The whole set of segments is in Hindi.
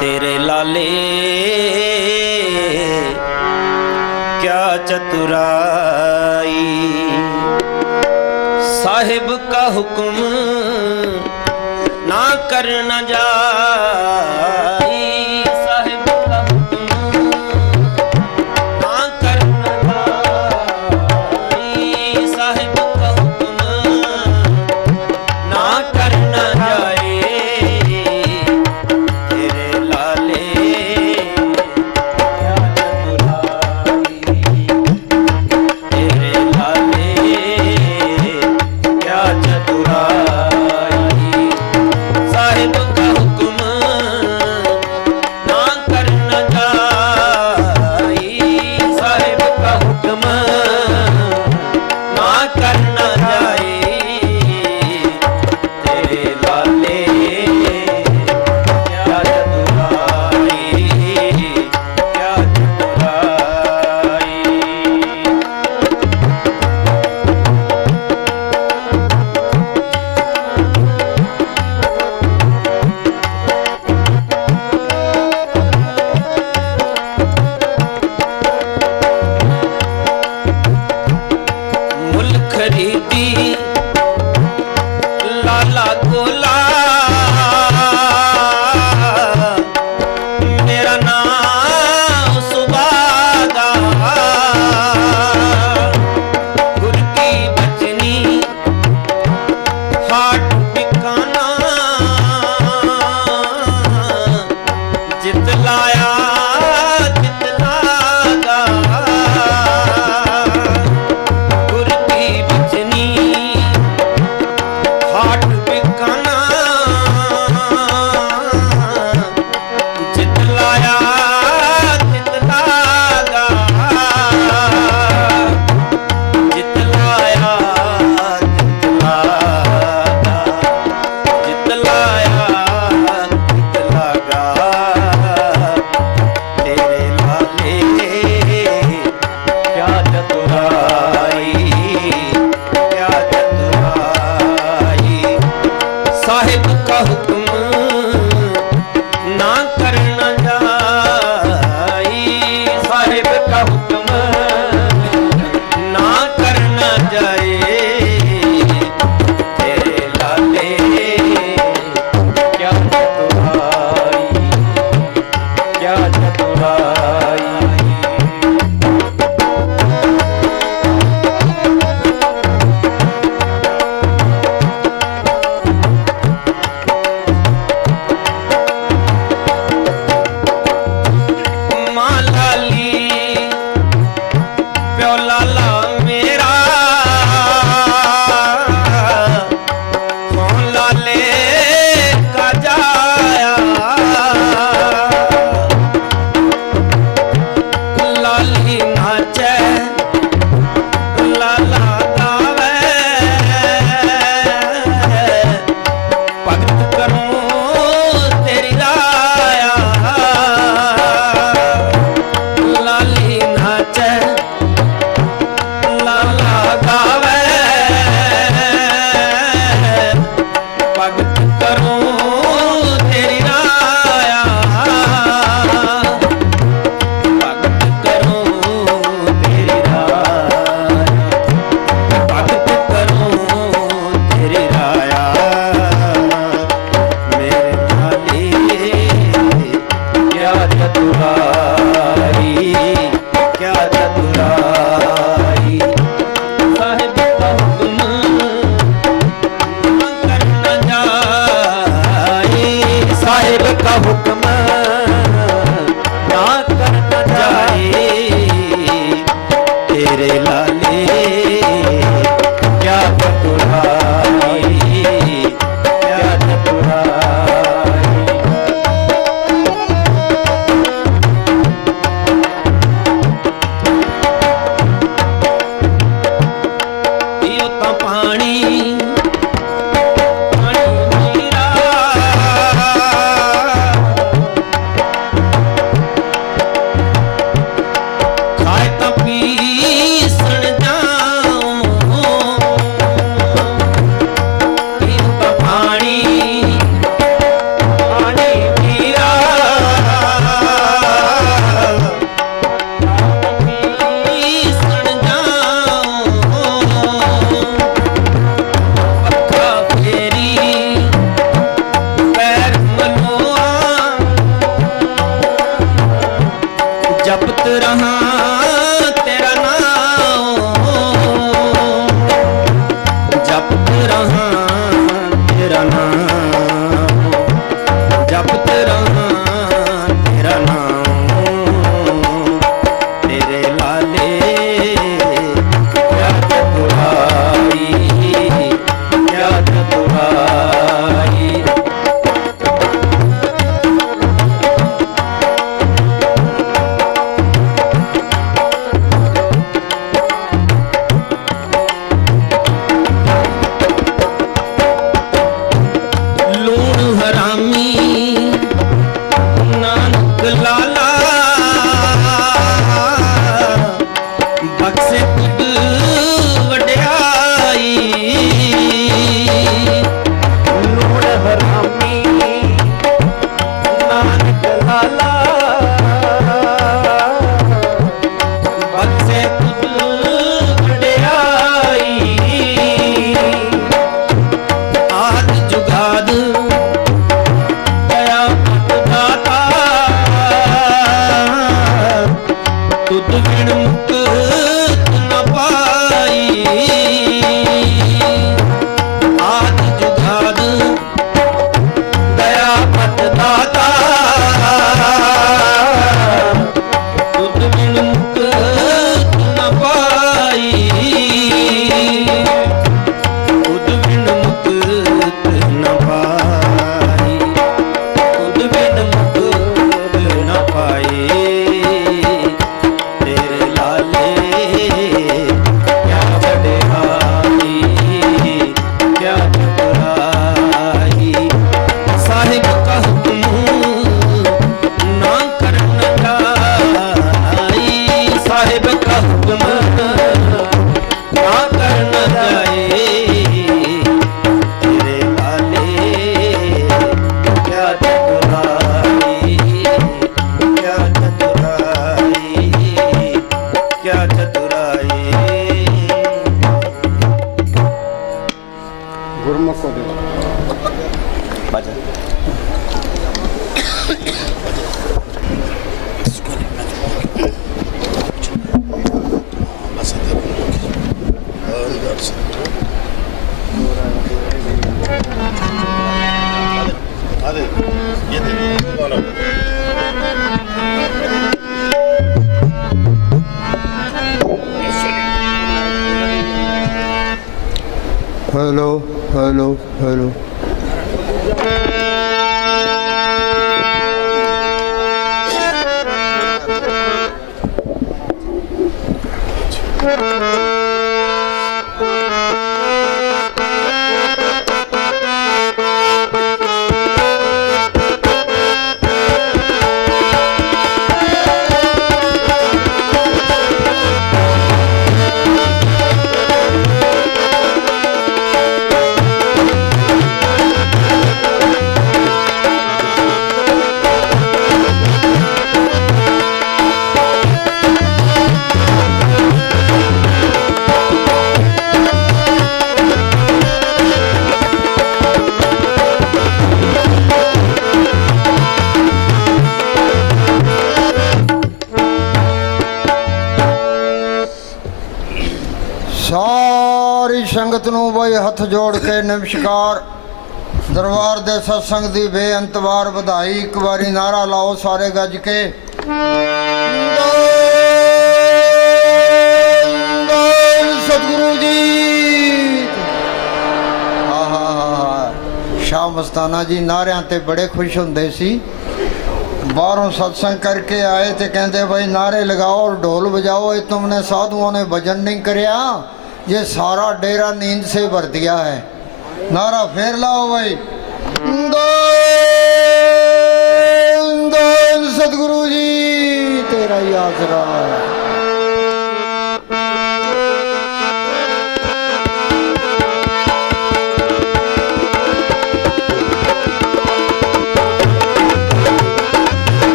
तेरे लाले क्या चतुराई, साहिब का हुक्म ना करना जाई, साहिब का हुक्म ना करना जाई, साहिब का हुक्म ना करना जाए। तेरे लाले क्या चतुराई, तेरे लाले क्या चतुराई, साहिब का हुक्म ना करना जाई, साहिब का हुक्म ना करना जाए। तेरे लाले क्या चतुराई, क्या चतुराई। मुल्क खरीदी लाला गोला, मेरा नाम सुबादा, गुर की बचनी हाट बिकाना, जितलाया जितलागा, गुर की बचनी हाट बिकाना, जितलाया जितलागा, जितलाया जितलागा, जितलाया जितलागा। तेरे लाले क्या चतुराई, क्या चतुराई, साहिब का हुक्म ना करना जाई, साहिब का हुक्म ना करना जाए। तेरे लाले क्या चतुराई, क्या चतुराई। माँ लाली प्यो लाला मेरा, कौन लाले का जाया, लाली नाचे लाला गावे, भगत करूं तेरी राया, लाली नाचे लाला गावे, भगत करूं तेरी राया, भगत करूं तेरी राया, भगत करूं तेरी राया। मेरे लाले क्या चतुराई, क्या चतुराई, साहिब का हुक्म ना करना जाए, साहिब का हुक्म ना करना जाए। तेरे लाले क्या चतुराई, क्या चतुराई। पियो ता पानी पानी मीरा, दाता तुद बिन मुक्त न पाई तुद बिन मुक्त न पाई तुद बिन मुक्त न पाई तेरे लाले क्या बड़ाई क्या चतुराई साहिब का हुक्म ना करना जाई साहिब का हुक्म ना करना जाए तेरे लाले क्या चतुराई क्या चतुराई क्या चतुराई गुरमुख को दे बाजा हेलो हेलो हेलो सारी संगत नूं बई हथ जोड़ के नमस्कार दरबार दे सत्संग दी बेअंत वार बधाई एक बारी नारा लाओ सारे गज के सतगुरु जी शाह मस्ताना जी नारियां ते बड़े खुश हुंदे सी बाहरों सत्संग करके आए थे कहते भाई नारे लगाओ और ढोल बजाओ ये तुमने साधुओं ने भजन नहीं करया ये सारा डेरा नींद से भर दिया है नारा फेर लाओ भाई सतगुरु जी तेरा ही आसरा है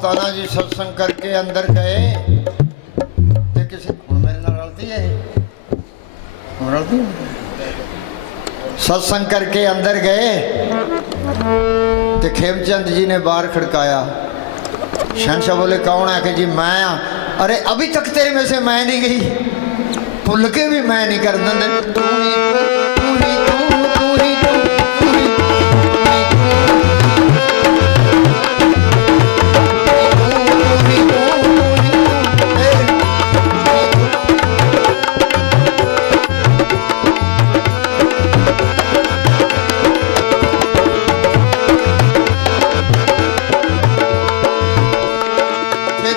मस्ताना जी सत्संग करके अंदर गए ते किसी मेरे नाल रलती है रलती सत्संग करके अंदर गए तो खेमचंद जी ने बाहर खड़काया। शहनशाह बोले कौन है? कि जी मैं हाँ। अरे अभी तक तेरे में से मैं नहीं गई, भुल के भी मैं नहीं कर देंगे। तू ही तू ही तू तू ही तू तू ही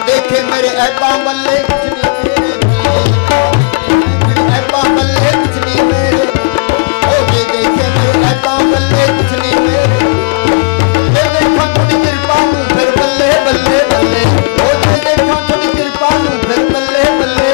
देखे मेरे ऐबा बल्ले कुछ नहीं मेरे ऐबा बल्ले कुछ नहीं मेरे ओ ये देखे मेरे ऐबा बल्ले कुछ नहीं मेरे ये देखा थोड़ी कृपा नूं फिर बल्ले बल्ले बल्ले ओ ये देखा थोड़ी कृपा नूं फिर बल्ले बल्ले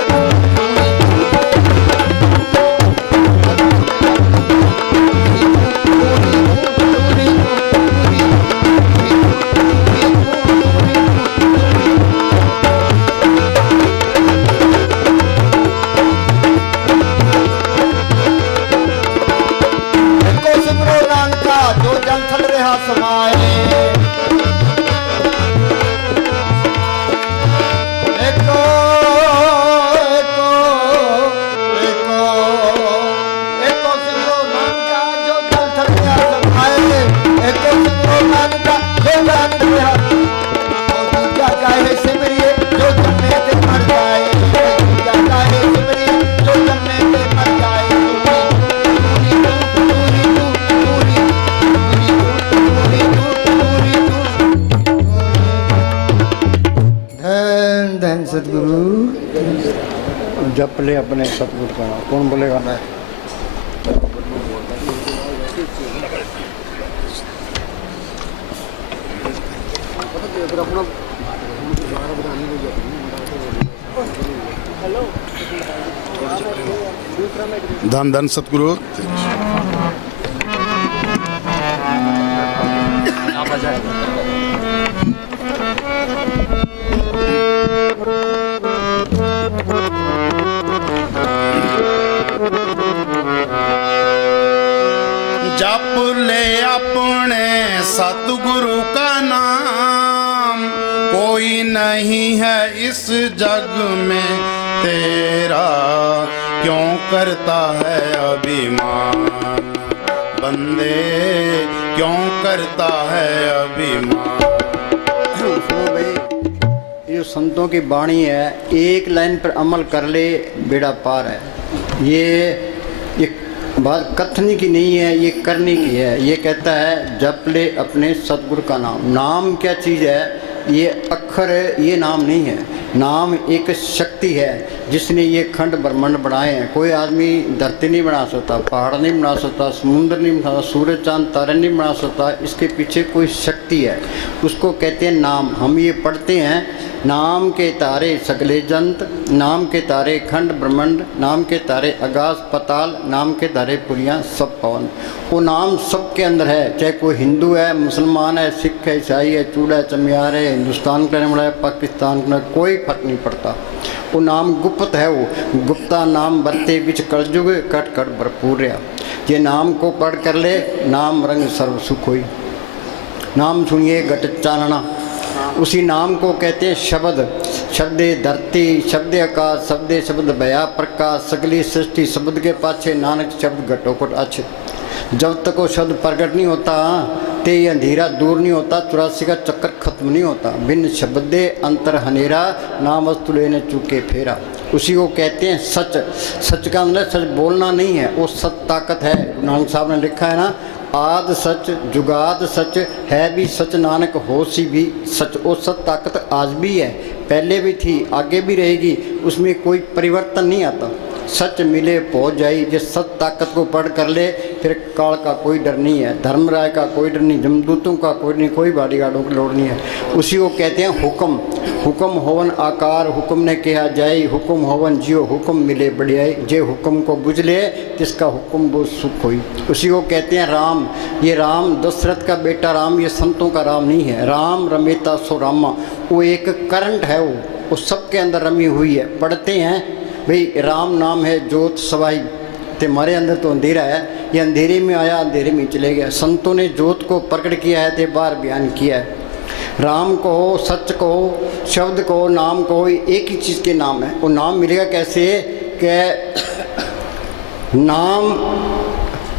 समाए एको एको एको एको सिमरो नानका जो जल थल गया समाए एको सिमरो नानका जो जान गया और क्या काहे सिमरिए जो जन्मे ते मर जाए क्या काहे सिमरिए जो जन्मे ते मर जाए धन सतगुरु जप ले अपने सतगुरु का नाम। कौन बोलेगा? मैं। धन धन सतगुरु। जप ले अपने सतगुरु का नाम, कोई नहीं है इस जग में तेरा, क्यों करता है अभिमान बंदे, क्यों करता है अभिमान। सुनो भाई, ये संतों की वाणी है, एक लाइन पर अमल कर ले बेड़ा पार है। ये बात कथनी की नहीं है, ये करने की है। ये कहता है जप ले अपने सतगुरु का नाम। नाम क्या चीज़ है? ये अक्षर है, ये नाम नहीं है। नाम एक शक्ति है जिसने ये खंड ब्रह्मांड बनाए हैं। कोई आदमी धरती नहीं बना सकता, पहाड़ नहीं बना सकता, समुद्र नहीं बना सकता, सूरज चांद तारे नहीं बना सकता। इसके पीछे कोई शक्ति है, उसको कहते हैं नाम। हम ये पढ़ते हैं, नाम के तारे सगले जंत, नाम के तारे खंड ब्रह्मांड, नाम के तारे आकाश पताल, नाम के तारे पुरियाँ सब पवन। वो नाम सबके अंदर है, चाहे कोई हिंदू है, मुसलमान है, सिख है, ईसाई है, चूड़ा है, चमियार है, हिंदुस्तान का रहने वाला है, पाकिस्तान का, कोई फर्क नहीं पड़ता। वो नाम गुप्त है, वो गुप्ता नाम बरते बिच कलयुग कट कट भरपूर। ये नाम को पढ़ कर ले, नाम रंग सर्व सुख होई। नाम सुनिए घट चानना, उसी नाम को कहते हैं शब्द। शब्दे धरती, शब्दे आकाश, शब्दे शब्द भया प्रकाश, सगली सृष्टि शब्द के पाछे नानक शब्द घटोघट अच्छे। जब तक वो शब्द प्रकट नहीं होता ते ये अंधेरा दूर नहीं होता, 84 का चक्कर खत्म नहीं होता। बिन शब्दे अंतर हनेरा, नाम वस्तु लेने चुके फेरा। उसी को कहते हैं सच। सच का अंदर सच बोलना नहीं है, वो सत ताकत है। नानक साहब ने लिखा है ना, आद सच जुगाद सच है भी सच, नानक होशी भी सच। वो सत ताकत आज भी है, पहले भी थी, आगे भी रहेगी, उसमें कोई परिवर्तन नहीं आता। सच मिले पहुँच जाई। जिस सत ताकत को पढ़ कर ले, फिर काल का कोई डर नहीं है, धर्मराय का कोई डर नहीं, जमदूतों का कोई नहीं, कोई बॉडीगार्डों की लोड़ नहीं है। उसी को कहते हैं हुक्म। हुक्म होवन आकार, हुक्म ने कहा जाए, हुक्म होवन जियो, हुक्म मिले बढ़ियाई, जे हुक्म को बुझले तिसका हुक्म वो सुख होई। उसी को कहते हैं राम। ये राम दशरथ का बेटा राम, ये संतों का राम नहीं है। राम रमेता सो रामा, वो एक करंट है, वो सबके अंदर रमी हुई है। पढ़ते हैं भाई राम नाम है ज्योत सवाई, तो हमारे अंदर तो अंधेरा है, ये अंधेरे में आया अंधेरे में चले गया। संतों ने ज्योत को प्रकट किया है, तो बार बयान किया है। राम कहो, सच कहो, शब्द कहो, नाम कहो, एक ही चीज़ के नाम है। वो नाम मिलेगा कैसे कि नाम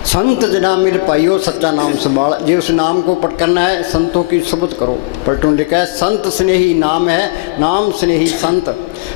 संत जना मिल पाइयो सच्चा नाम संभाल। जे उस नाम को पट करना है, संतों की सुबुत करो। पलटून लिखा है संत स्नेही नाम है, नाम स्नेही संत,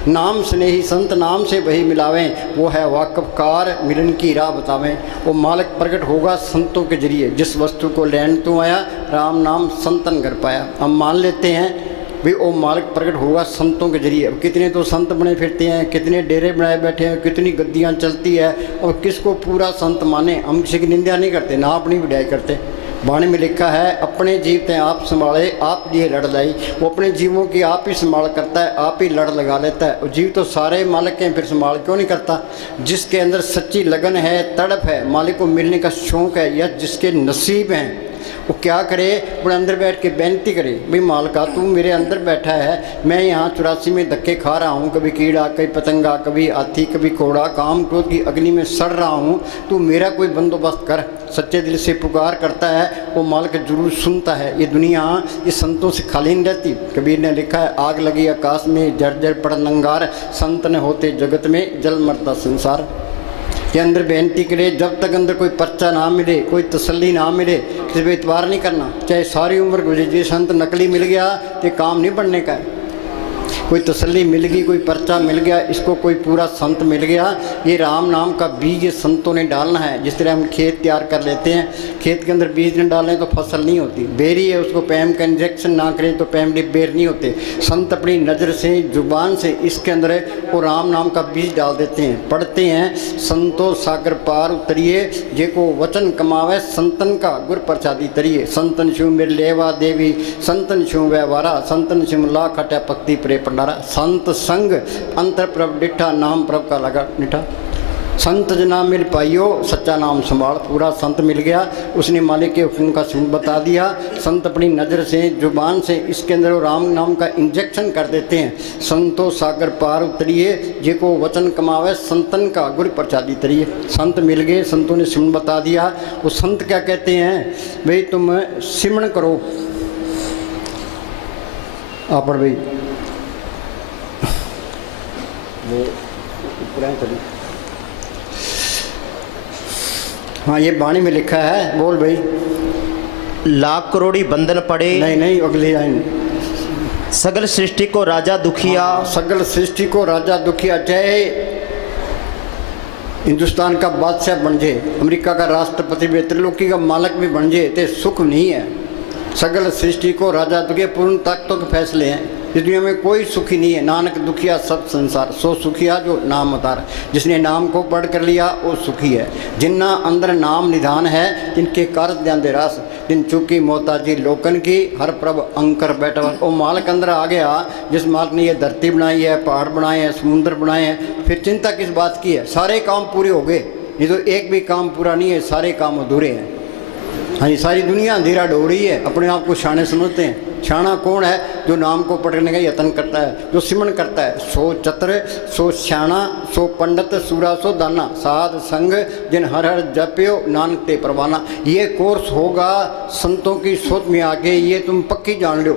नाम स्नेही संत, नाम से वही मिलावें, वो है वाकफकार, मिलन की राह बतावें। वो मालिक प्रकट होगा संतों के जरिए, जिस वस्तु को लेन तू आया, राम नाम संतन कर पाया। हम मान लेते हैं भाई वो मालिक प्रकट होगा संतों के जरिए। अब कितने तो संत बने फिरते हैं, कितने डेरे बनाए बैठे हैं, कितनी गद्दियाँ चलती है, और किसको पूरा संत माने। हम किसी की निंदा नहीं करते, ना अपनी विदाई करते। वाणी में लिखा है अपने जीव ते आप संभाले, आप लिए लड़ लाई। वो अपने जीवों की आप ही संभाल करता है, आप ही लड़ लगा लेता है। जीव तो सारे मालिक हैं, फिर संभाल क्यों नहीं करता। जिसके अंदर सच्ची लगन है, तड़प है, मालिक को मिलने का शौक़ है, या जिसके नसीब हैं, वो क्या करे, अपने अंदर बैठ के बेनती करे, भाई मालिका तू मेरे अंदर बैठा है, मैं यहाँ 84 में धक्के खा रहा हूँ, कभी कीड़ा, कभी पतंगा, कभी हाथी, कभी घोड़ा, काम क्रोध की अग्नि में सड़ रहा हूँ, तू मेरा कोई बंदोबस्त कर। सच्चे दिल से पुकार करता है, वो मालिक जरूर सुनता है। ये दुनिया ये संतों से खाली नहीं रहती। कबीर ने लिखा है आग लगी आकाश में, जड़ जड़ पड़ नंगार, संत न होते जगत में, जल मरता संसार। के अंदर बेनती करे, जब तक अंदर कोई पर्चा ना मिले, कोई तसल्ली ना मिले, किसी पर इतबार नहीं करना। चाहे सारी उम्र गुजर जाए, संत नकली मिल गया तो काम नहीं बनने का है। कोई तसल्ली मिल गई, कोई पर्चा मिल गया, इसको कोई पूरा संत मिल गया, ये राम नाम का बीज संतों ने डालना है। जिस तरह हम खेत तैयार कर लेते हैं, खेत के अंदर बीज न डालें तो फसल नहीं होती। बेरी है, उसको पैम का इंजेक्शन ना करें तो पैम बेर नहीं होते। संत अपनी नज़र से, जुबान से इसके अंदर वो राम नाम का बीज डाल देते हैं। पढ़ते हैं संतो सागर पार उतरिए, जे को वचन कमावे, संतन का गुर प्रसादी तरिए। संतन शिव मेर लेवा देवी, संतन शिव व्यवहारा, संतन शिव ला खटा पक्ति प्रे पंडारा। संत संग अंतर प्रभ डिठा, नाम प्रभ का लगा निठा। संत जना मिल पाइयो सच्चा नाम संभाल। पूरा संत मिल गया, उसने मालिक के हुक्म का सुन बता दिया। संत अपनी नज़र से, जुबान से इसके अंदर राम नाम का इंजेक्शन कर देते हैं। संतो सागर पार उतरिए, जे को वचन कमावे, संतन का गुर प्रसादी तरिए। संत मिल गए, संतों ने सिमन बता दिया। वो संत क्या कहते हैं, भाई तुम सिमन करो। आप भाई वो चली, हाँ ये वाणी में लिखा है, बोल भाई। लाख करोड़ी बंधन पड़े, नहीं नहीं अगली लाइन। सगल सृष्टि को राजा दुखिया, सगल सृष्टि को राजा दुखिया। चाहे हिंदुस्तान का बादशाह बन जाए, अमेरिका का राष्ट्रपति भी, त्रिलोकी का मालिक भी बन जाए, तो सुख नहीं है। सगल सृष्टि को राजा दुखिया, पूर्ण ताकतों के फैसले हैं। इस दुनिया में कोई सुखी नहीं है। नानक दुखिया सब संसार, सो सुखिया जो नाम उतार। जिसने नाम को पढ़ कर लिया वो सुखी है। जिन्ना अंदर नाम निधान है, जिनके कारत ध्यान दे रास, जिन चुकी मोहताजी लोकन की, हर प्रभ अंकर बैठा। वो मालिक अंदर आ गया, जिस मालिक ने ये धरती बनाई है, पहाड़ बनाए हैं, समुद्र बनाए हैं, फिर चिंता किस बात की है। सारे काम पूरे हो गए, ये तो एक भी काम पूरा नहीं है, सारे काम अधूरे हैं। हाँ जी, सारी दुनिया अंधेरा ढो रही है, अपने आप को शाणे समझते हैं। शाणा कौन है, जो नाम को पढ़ने का यत्न करता है, जो सिमरन करता है। सो चतुर, सो श्याणा, सो पंडित, सूरा सो दाना, साध संग जिन हर हर जप्यो, नानक ते परवाना। ये कोर्स होगा संतों की सोच में आगे, ये तुम पक्की जान लो।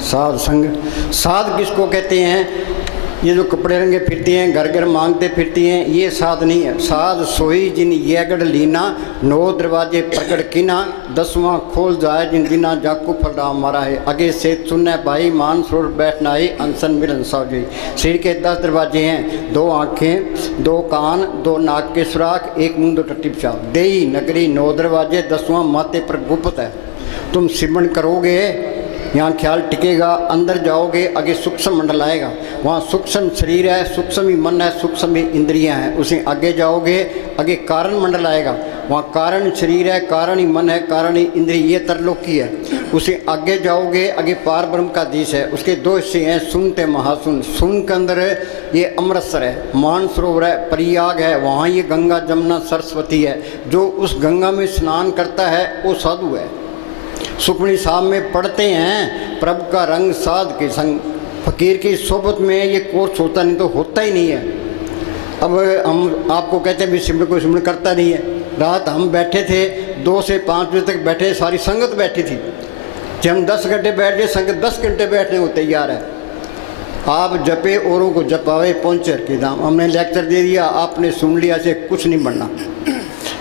साध संग, साध किसको कहते हैं, ये जो कपड़े रंगे फिरती हैं, घर घर मांगते फिरती हैं, ये साध नहीं है। साध सोई जिन ये गढ़ लीना, 9 दरवाजे प्रकट कीना, 10वां खोल जाए जिन दिना जाकू फलराम मारा है। आगे से सुनने भाई मान सरोवर बैठना ही अनसन मिलन सावजी। शरीर के 10 दरवाजे हैं, 2 आँखें, 2 कान, 2 नाक के सुराख, 1 मुंह, 2 टट्टी पेशाब। देई नगरी 9 दरवाजे, 10वां माथे पर गुप्त है। तुम सिमरन करोगे यहाँ ख्याल टिकेगा, अंदर जाओगे आगे सूक्ष्म मंडल आएगा, वहाँ सूक्ष्म शरीर है, सूक्ष्म ही मन है, सूक्ष्म ही इंद्रियाँ हैं। उसे आगे जाओगे आगे कारण मंडल आएगा, वहाँ कारण शरीर है, कारण ही मन है, कारण ही इंद्रिय, ये तरलोकी है। उसे आगे जाओगे आगे पार ब्रह्म का देश है। उसके 2 हिस्से हैं, सुनते महासुन। सुन के अंदर ये अमृतसर है, मानसरोवर है, प्रयाग है, वहाँ ये गंगा जमुना सरस्वती है। जो उस गंगा में स्नान करता है वो साधु है। सुखमनी साहब में पढ़ते हैं, प्रभु का रंग साध के संग। फकीर की सोबत में ये कोर्स होता नहीं तो होता ही नहीं है। अब हम आपको कहते हैं भी सिमरन कोई सिमरन करता नहीं है। रात हम बैठे थे 2 से 5 बजे तक बैठे, सारी संगत बैठी थी। जब हम 10 घंटे बैठ गए, संगत 10 घंटे बैठने को तैयार है। आप जपे औरों को जपावे पहुँचे के दाम। हमने लेक्चर दे दिया, आपने सुन लिया, से कुछ नहीं बनना।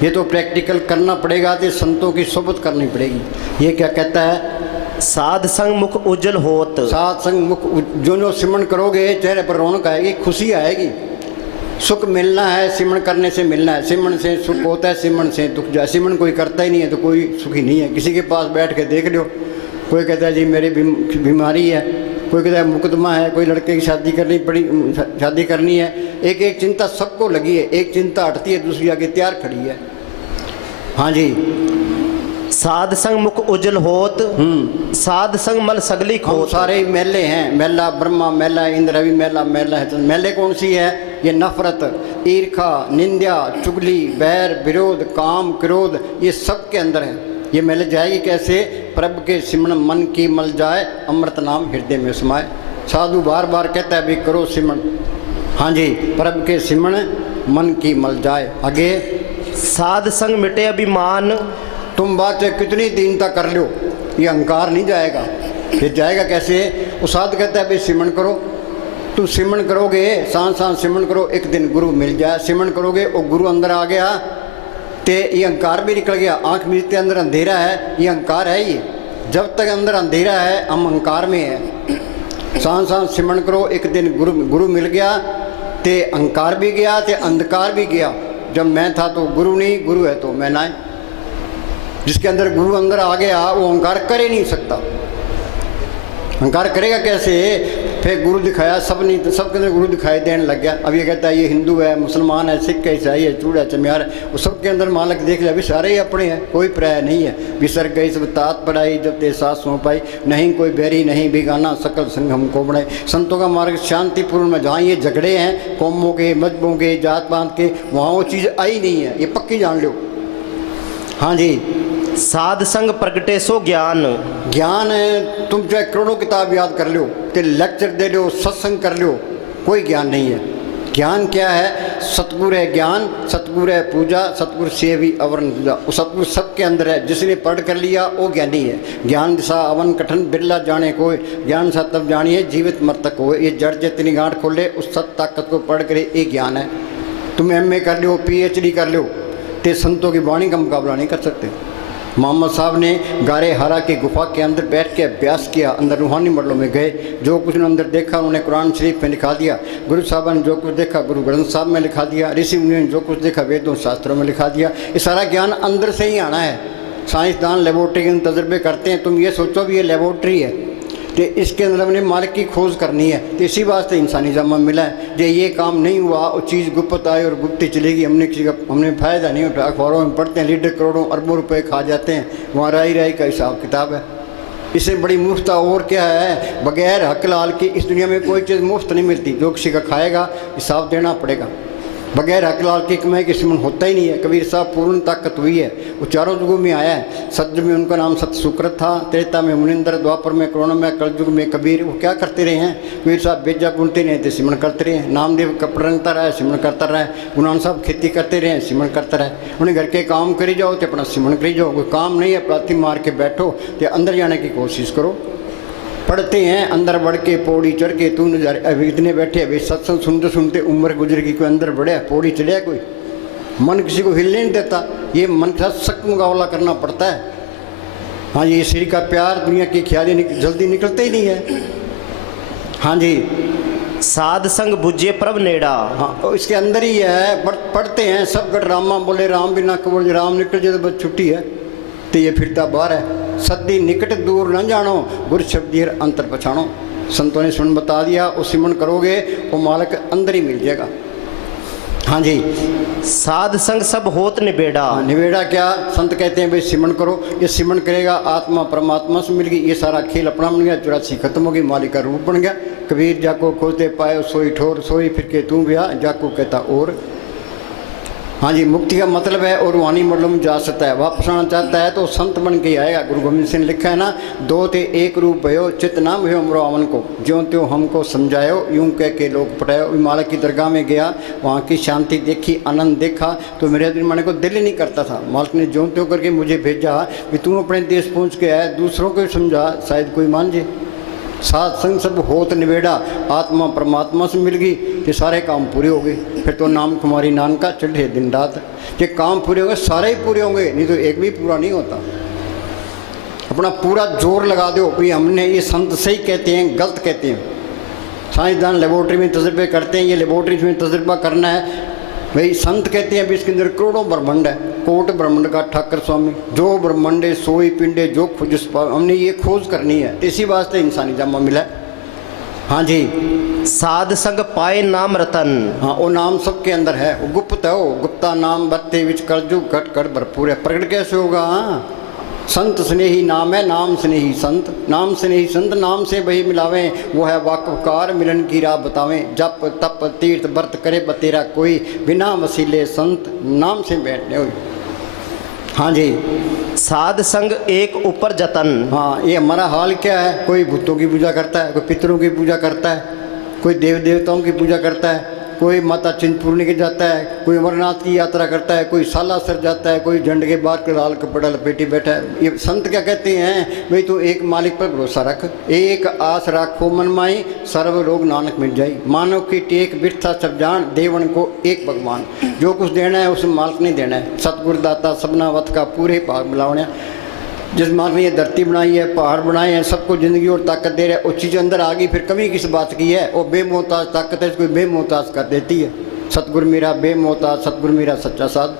ये तो प्रैक्टिकल करना पड़ेगा, तो संतों की सोबत करनी पड़ेगी। ये क्या कहता है, साध संग मुख उज्जवल होत। साध संग मुख, जो सिमरन करोगे चेहरे पर रौनक आएगी, खुशी आएगी। सुख मिलना है, सिमरन करने से मिलना है। सिमरन से सुख होता है, सिमरन से दुख जाए। सिमरन कोई करता ही नहीं है तो कोई सुखी नहीं है। किसी के पास बैठ के देख लो, कोई कहता है जी मेरी बीमारी है, कोई कहता है मुकदमा है, कोई लड़के की शादी करनी है। एक एक चिंता सबको लगी है, एक चिंता हटती है दूसरी आगे तैयार खड़ी है। हाँ जी, साध संग मुख उज्जवल होत, साध संग मल सगली हम खोत। सारे ही मेले हैं, मेला ब्रह्मा, मेला इंद्र, रवि मेला, मेला है। तो मेले कौन सी है, ये नफरत, ईर्खा, निंदा, चुगली, बैर, विरोध, काम, क्रोध, ये सब के अंदर है। ये मेले जाएगी कैसे, प्रभु के सिमरन मन की मल जाए, अमृत नाम हृदय में समाए। साधु बार बार कहता है भी करो सिमरन। हाँ जी, प्रभु के सिमरन मन की मल जाए। आगे, साध संग मिटे अभिमान। तुम बात कितनी दीनता कर लो, ये अहंकार नहीं जाएगा। ये जाएगा कैसे, वो साध कहता है भाई सिमरन करो। तुम सिमरन करोगे, सांस सांस सिमरन करो, एक दिन गुरु मिल जाए। सिमरन करोगे वो गुरु अंदर आ गया, तो ये अहंकार भी निकल गया। आँख मिलते अंदर अंधेरा है, ये अहंकार है। ये जब तक अंदर अंधेरा है हम अहंकार में है। सांस सांस सिमरन करो, एक दिन गुरु मिल गया, तो अहंकार भी गया, तो अंधकार भी गया। जब मैं था तो गुरु नहीं, गुरु है तो मैं ना। जिसके अंदर गुरु अंदर आ गया वो अहंकार कर ही नहीं सकता। अहंकार करेगा कैसे, फिर गुरु दिखाया, सब नहीं तो सबके अंदर गुरु दिखाई देने लग गया। अब ये कहता है ये हिंदू है, मुसलमान है, सिख है, ईसाई है, चूड़ा चमियार है, वो सबके अंदर मालक देख लिया, अभी सारे ही अपने हैं, कोई प्राय नहीं है। विसर गई सब तात पढ़ाई, जब ते साथ सौं पाई, नहीं कोई बैरी नहीं बिगाना, सकल संग हमको बढ़ाए। संतों का मार्ग शांतिपूर्ण में, जहाँ ये झगड़े हैं कौमों के, मजहबों के, जात पात के, वहाँ वो चीज़ आई नहीं है, ये पक्की जान लो। हाँ जी, साध संग प्रगटे सो ज्ञान। ज्ञान है, तुम चाहे करोड़ों किताब याद कर लो, ते लेक्चर दे लो, सत्संग कर लो, कोई ज्ञान नहीं है। ज्ञान क्या है, सतगुरु है ज्ञान, सतगुरु है पूजा, सतगुरु से भी अवरण पूजा। वो सतगुरु सबके अंदर है, जिसने पढ़ कर लिया वो ज्ञानी है। ज्ञान दिशा अवन कठन बिरला जाने कोई, ज्ञान सा तब जानिए जीवित मर्तक हो। ये जड़ जितनी गांठ खोले उस सत ताकत को पढ़ करे, ये ज्ञान है। तुम MA कर लो, PhD कर लो, ते संतों की वाणी का मुकाबला नहीं कर सकते। मोहम्मद साहब ने गारे हरा की गुफा के अंदर बैठ के अभ्यास किया, अंदर रूहानी मंडलों में गए, जो कुछ उन्होंने अंदर देखा उन्होंने कुरान शरीफ में लिखा दिया। गुरु साहब ने जो कुछ देखा गुरु ग्रंथ साहब में लिखा दिया। ऋषि मुनि ने जो कुछ देखा वेदों शास्त्रों में लिखा दिया। ये सारा ज्ञान अंदर से ही आना है। साइंसदान लेबोरेटरी के तजर्बे करते हैं, तुम ये सोचो भी ये लेबोरेटरी है, तो इसके अंदर हमने मालिक की खोज करनी है। तो इसी वास्ते इंसानी जमा मिला है। जो ये काम नहीं हुआ वो चीज़ गुप्त आई और गुप्त चलेगी, हमने फ़ायदा नहीं उठाया। अखबारों में पढ़ते हैं लीडर करोड़ों अरबों रुपए खा जाते हैं, वहाँ राई का हिसाब किताब है। इससे बड़ी मुफ्ता और क्या है, बगैर हक लाल की इस दुनिया में कोई चीज़ मुफ्त नहीं मिलती। जो किसी का खाएगा हिसाब देना पड़ेगा। बगैर हक लाल की कमाई के सिमरन होता ही नहीं है। कबीर साहब पूर्ण ताकत हुई है, वो चारों युगों में आया है। सतयुग में उनका नाम सत्य सुकृत था, त्रेता में मुनिंदर, द्वापर में करुणा में, कलयुग में कबीर। वो क्या करते रहे हैं, कबीर साहब बेजा बुनते रहे थे, सिमरन करते रहे। नामदेव कपड़ रंगता रहा, सिमरन करता रहा। गुरु नानक साहब खेती करते रहे, सिमरन करता रहे। उन्हें घर के काम करी जाओ तो अपना सिमरन करी जाओ। कोई काम नहीं है प्रार्थी मार के बैठो, तो अंदर जाने की कोशिश करो। पढ़ते हैं अंदर बढ़ के पौड़ी चढ़ के तू नजारे। अभी इतने बैठे अभी सत्संग सुनते सुनते उम्र गुजर गई, कोई अंदर बढ़िया पौड़ी चढ़िया, कोई मन किसी को हिलने नहीं देता। ये मन के साथ सख्त मुकाबला करना पड़ता है। हाँ जी, श्री का प्यार दुनिया की ख्याली जल्दी निकलते ही नहीं है। हाँ जी, साध संग बुझे प्रभ नेड़ा। हाँ, इसके अंदर ही है। पढ़ते हैं सब गट रामा बोले राम बिना कबूल, राम निकल जाए तो बस छुट्टी है, तो ये फिरता बाहर है। सदी निकट दूर न जानो, गुरु शब्दी अंतर पछाणो। संतों ने सुन बता दिया, वो सिमरन करोगे वो मालक अंदर ही मिल जाएगा। हाँ जी, साध संग सब होत निबेड़ा। निबेड़ा क्या? संत कहते हैं भाई सिमरन करो, ये सिमरन करेगा आत्मा परमात्मा से मिल गई, ये सारा खेल अपना बन गया, 84 खत्म हो गई, मालिक का रूप बन गया। कबीर जाको खोते पाए सोई ठोर, सोई फिर के तू ब्याह, जाको कहता और। हाँ जी, मुक्ति का मतलब है और वाणी मतलब जा सकता है, वापस आना चाहता है तो संत बन के आएगा। गुरु गोविंद सिंह ने लिखा है ना, दो ते एक रूप भयो, चित नाम भयो अमरो अमन को, ज्यों त्यों हमको समझायो, यूं कह के लोग पटायो। मालक की दरगाह में गया, वहाँ की शांति देखी, आनंद देखा, तो मेरे दिन माने को दिल ही नहीं करता था। मालक ने ज्यों त्यों करके मुझे भेजा कि तू अपने देश पहुँच के आया, दूसरों को समझा, शायद कोई मान जाए। साध संग सब होत निबेड़ा, आत्मा परमात्मा से मिल गई, ये सारे काम पूरे हो गए। फिर तो नाम कुमारी नान का चढ़े दिन रात। ये काम पूरे होंगे, सारे ही पूरे होंगे, नहीं तो एक भी पूरा नहीं होता। अपना पूरा जोर लगा दो भाई हमने ये संत सही कहते हैं गलत कहते हैं। साइंसदान लेबोरेटरी में तजर्बे करते हैं, ये लेबोरेटरी में तजर्बा करना है भाई। संत कहते हैं अभी इसके अंदर करोड़ों ब्रह्मांड है, कोट ब्रह्मांड का ठाकर स्वामी, जो ब्रह्मांडे सोई पिंडे जो खोज, हमने ये खोज करनी है, इसी वास्ते इंसानी जामा मिला है। हाँ जी, साध संग पाए नाम रतन। हाँ, वो नाम सबके अंदर है, वो गुप्त है, वो गुप्ता नाम बत्ते विच करजू घट कर भरपूर है। प्रकट कैसे होगा? हाँ, संत स्नेही नाम है, नाम स्नेही संत, नाम स्नेही संत, नाम से वही मिलावें, वो है वाकफकार मिलन की राह बतावें। जप तप तीर्थ व्रत करे बतेरा कोई, बिना वसीले संत नाम से बैठने हुई। हाँ जी, साध संग एक ऊपर जतन। हाँ, ये हमारा हाल क्या है? कोई भूतों की पूजा करता है, कोई पितरों की पूजा करता है, कोई देव देवताओं की पूजा करता है, कोई माता चिंतपूर्णी के जाता है, कोई अमरनाथ की यात्रा करता है, कोई सालासर जाता है, कोई झंड के बाद लाल कपड़ा लपेटी बैठा है। ये संत क्या कहते हैं? भाई तू एक मालिक पर भरोसा रख, एक आस राखो मन माई, सर्व रोग नानक मिल जाई। मानव की टेक बिरथा सब जान, देवन को एक भगवान। जो कुछ देना है उस मालिक ने देना है। सतगुरु दाता सबना वत का पूरे भाग मिलावना। जिस मालिक ने ये धरती बनाई है, पहाड़ बनाए हैं, सबको ज़िंदगी और ताकत दे रहा है, वो चीज़ अंदर आ गई, फिर कमी किस बात की है? वो बेमोहताज ताकत है, इसको बेमोहताज कर देती है। सतगुरु मेरा बेमोहताज, सतगुरु मेरा सच्चा साध,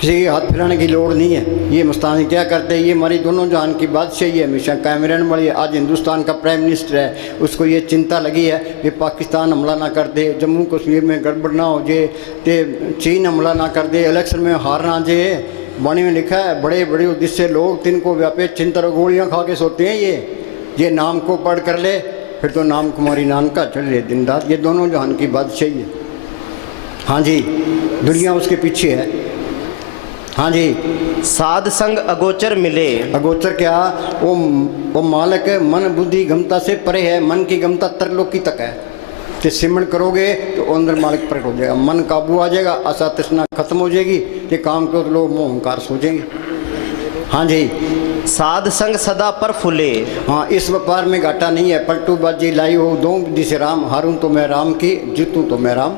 किसी के हाथ फिराने की लोड़ नहीं है। ये मस्तानी क्या करते हैं? ये हमारी दोनों जहान की बादशाही है, हमेशा कायम रहने वाली है। आज हिंदुस्तान का प्राइम मिनिस्टर है, उसको ये चिंता लगी है कि पाकिस्तान हमला ना कर दे, जम्मू कश्मीर में गड़बड़ ना हो जाए, ते चीन हमला ना कर दे, इलेक्शन में हार ना जाए। वाणी में लिखा है, बड़े बड़े उद्देश्य लोग तिनको व्यापे चिंता और गोलियाँ खा के सोते हैं। ये नाम को पढ़ कर ले, फिर तो नाम कुमारी नान का चढ़ रहे दिन रात। ये दोनों जहान की बादशाही है। हाँ जी, दुनिया उसके पीछे है। हाँ जी, साध संग अगोचर मिले। अगोचर क्या? वो मालक मन बुद्धि गमता से परे है, मन की गमता तरलोकी तक है। तो सिमरन करोगे तो अंदर मालिक प्रकट हो जाएगा, मन काबू आ जाएगा, आशा तृष्णा खत्म हो जाएगी, ये काम को लोग मोह अहंकार सोचेंगे। हाँ जी, साध संग सदा पर फूले। हाँ, इस व्यापार में घाटा नहीं है। पलटू बाजी लाई हो दो जिसे राम, हारूं तो मैं राम की, जीतूं तो मैं राम।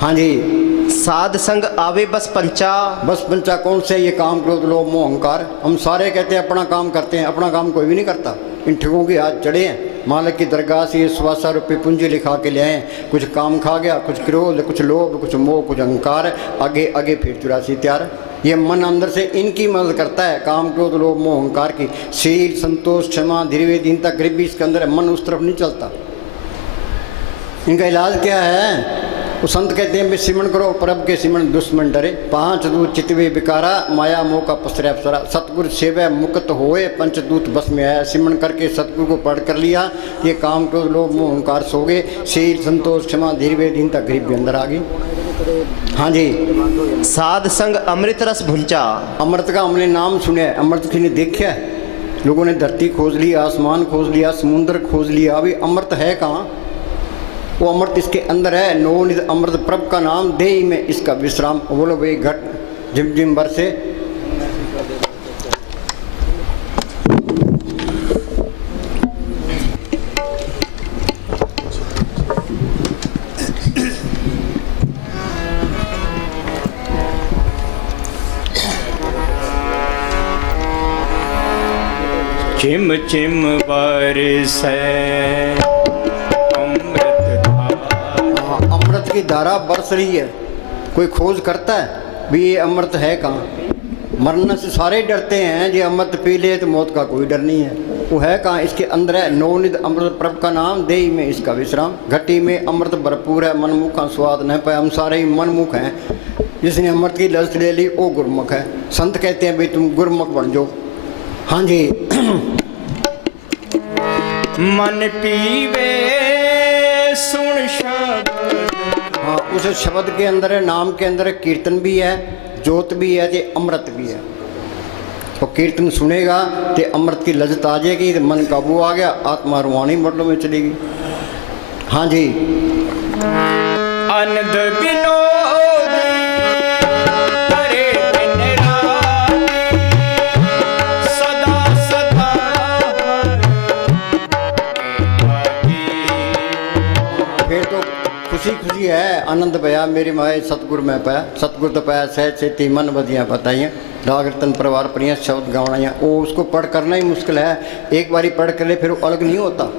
हाँ जी, साध संग आवे बस पंचा। बस पंचा कौन से? ये काम क्रोध लोभ मोह अहंकार। हम सारे कहते हैं अपना काम करते हैं, अपना काम कोई भी नहीं करता। इन ठगों के हाथ चढ़े हैं। मालिक की दरगाह से 125 रुपये पूंजी लिखा के ले आए, कुछ काम खा गया, कुछ क्रोध, कुछ लोभ, कुछ मोह, कुछ अहंकार, आगे आगे फिर 84 तैयार। ये मन अंदर से इनकी मदद करता है, काम क्रोध लोभ मोह अहंकार की। शील संतोष क्षमा धीरे दीनता गरीबी इसके अंदर है, मन उस तरफ नहीं चलता। इनका इलाज क्या है? वो संत कहते हैं सिमरन करो, परब के सिमरन दुश्मन डरे, 5 दूत चितवे बिकारा, माया मोह का पसरे अप्सरा, सतगुरु सेवै मुक्त होए, पंचदूत बस में आया। सिमरन करके सतगुरु को पढ़ कर लिया, ये काम क्रोध लोभ मोह अहंकार सो गए। शील संतोष क्षमा धीरे दीनता गरीब भी अंदर आ गई। हाँ जी, साध संग अमृत रस भुंचा। अमृत का हमने नाम सुना है, अमृत किसी ने देखा है? लोगों ने धरती खोज लिया, आसमान खोज लिया, समुद्र खोज लिया, अभी अमृत है कहाँ? वो अमृत इसके अंदर है। नवनिध अमृत प्रभ का नाम, देही में इसका विश्राम। बोलो भाई घट झिम झिम बरसे। चिम चिम बरसै अमृत धारा। हाँ, अमृत की धारा बरस रही है। कोई खोज करता है भी ये अमृत है कहाँ? मरने से सारे डरते हैं, ये अमृत पी ले तो मौत का कोई डर नहीं है। वो है कहाँ? इसके अंदर है। नवनिध अमृत प्रभ का नाम, देही में इसका विश्राम। घटी में अमृत भरपूर है, मनमुख का स्वाद न पाए। हम सारे ही मनमुख हैं। जिसने अमृत की लज्जत ले ली वो गुरमुख है। संत कहते हैं भाई तुम गुरमुख बन जाओ। हाँ जी। मन पीवे सुन शब्द। हाँ, उस शब्द के अंदर है, नाम के अंदर है, कीर्तन भी है, जोत भी है, ते अमृत भी है। तो कीर्तन सुनेगा तो अमृत की लज्जत आ जाएगी, तो मन काबू आ गया, आत्मा रूहानी मरलों में चलेगी। हाँ जी। अनंद विनोद करे दिन रात, सदा सदा फिर तो खुशी खुशी है, आनंद पाया मेरी माए सतगुर में पाया। सतगुर तो पाया सहज सेती मन बदियाँ बताइयाँ, राग रतन परिवार परियाँ शब्द गावनाइयाँ। वो उसको पढ़ करना ही मुश्किल है। एक बारी पढ़ कर ले फिर वो अलग नहीं होता।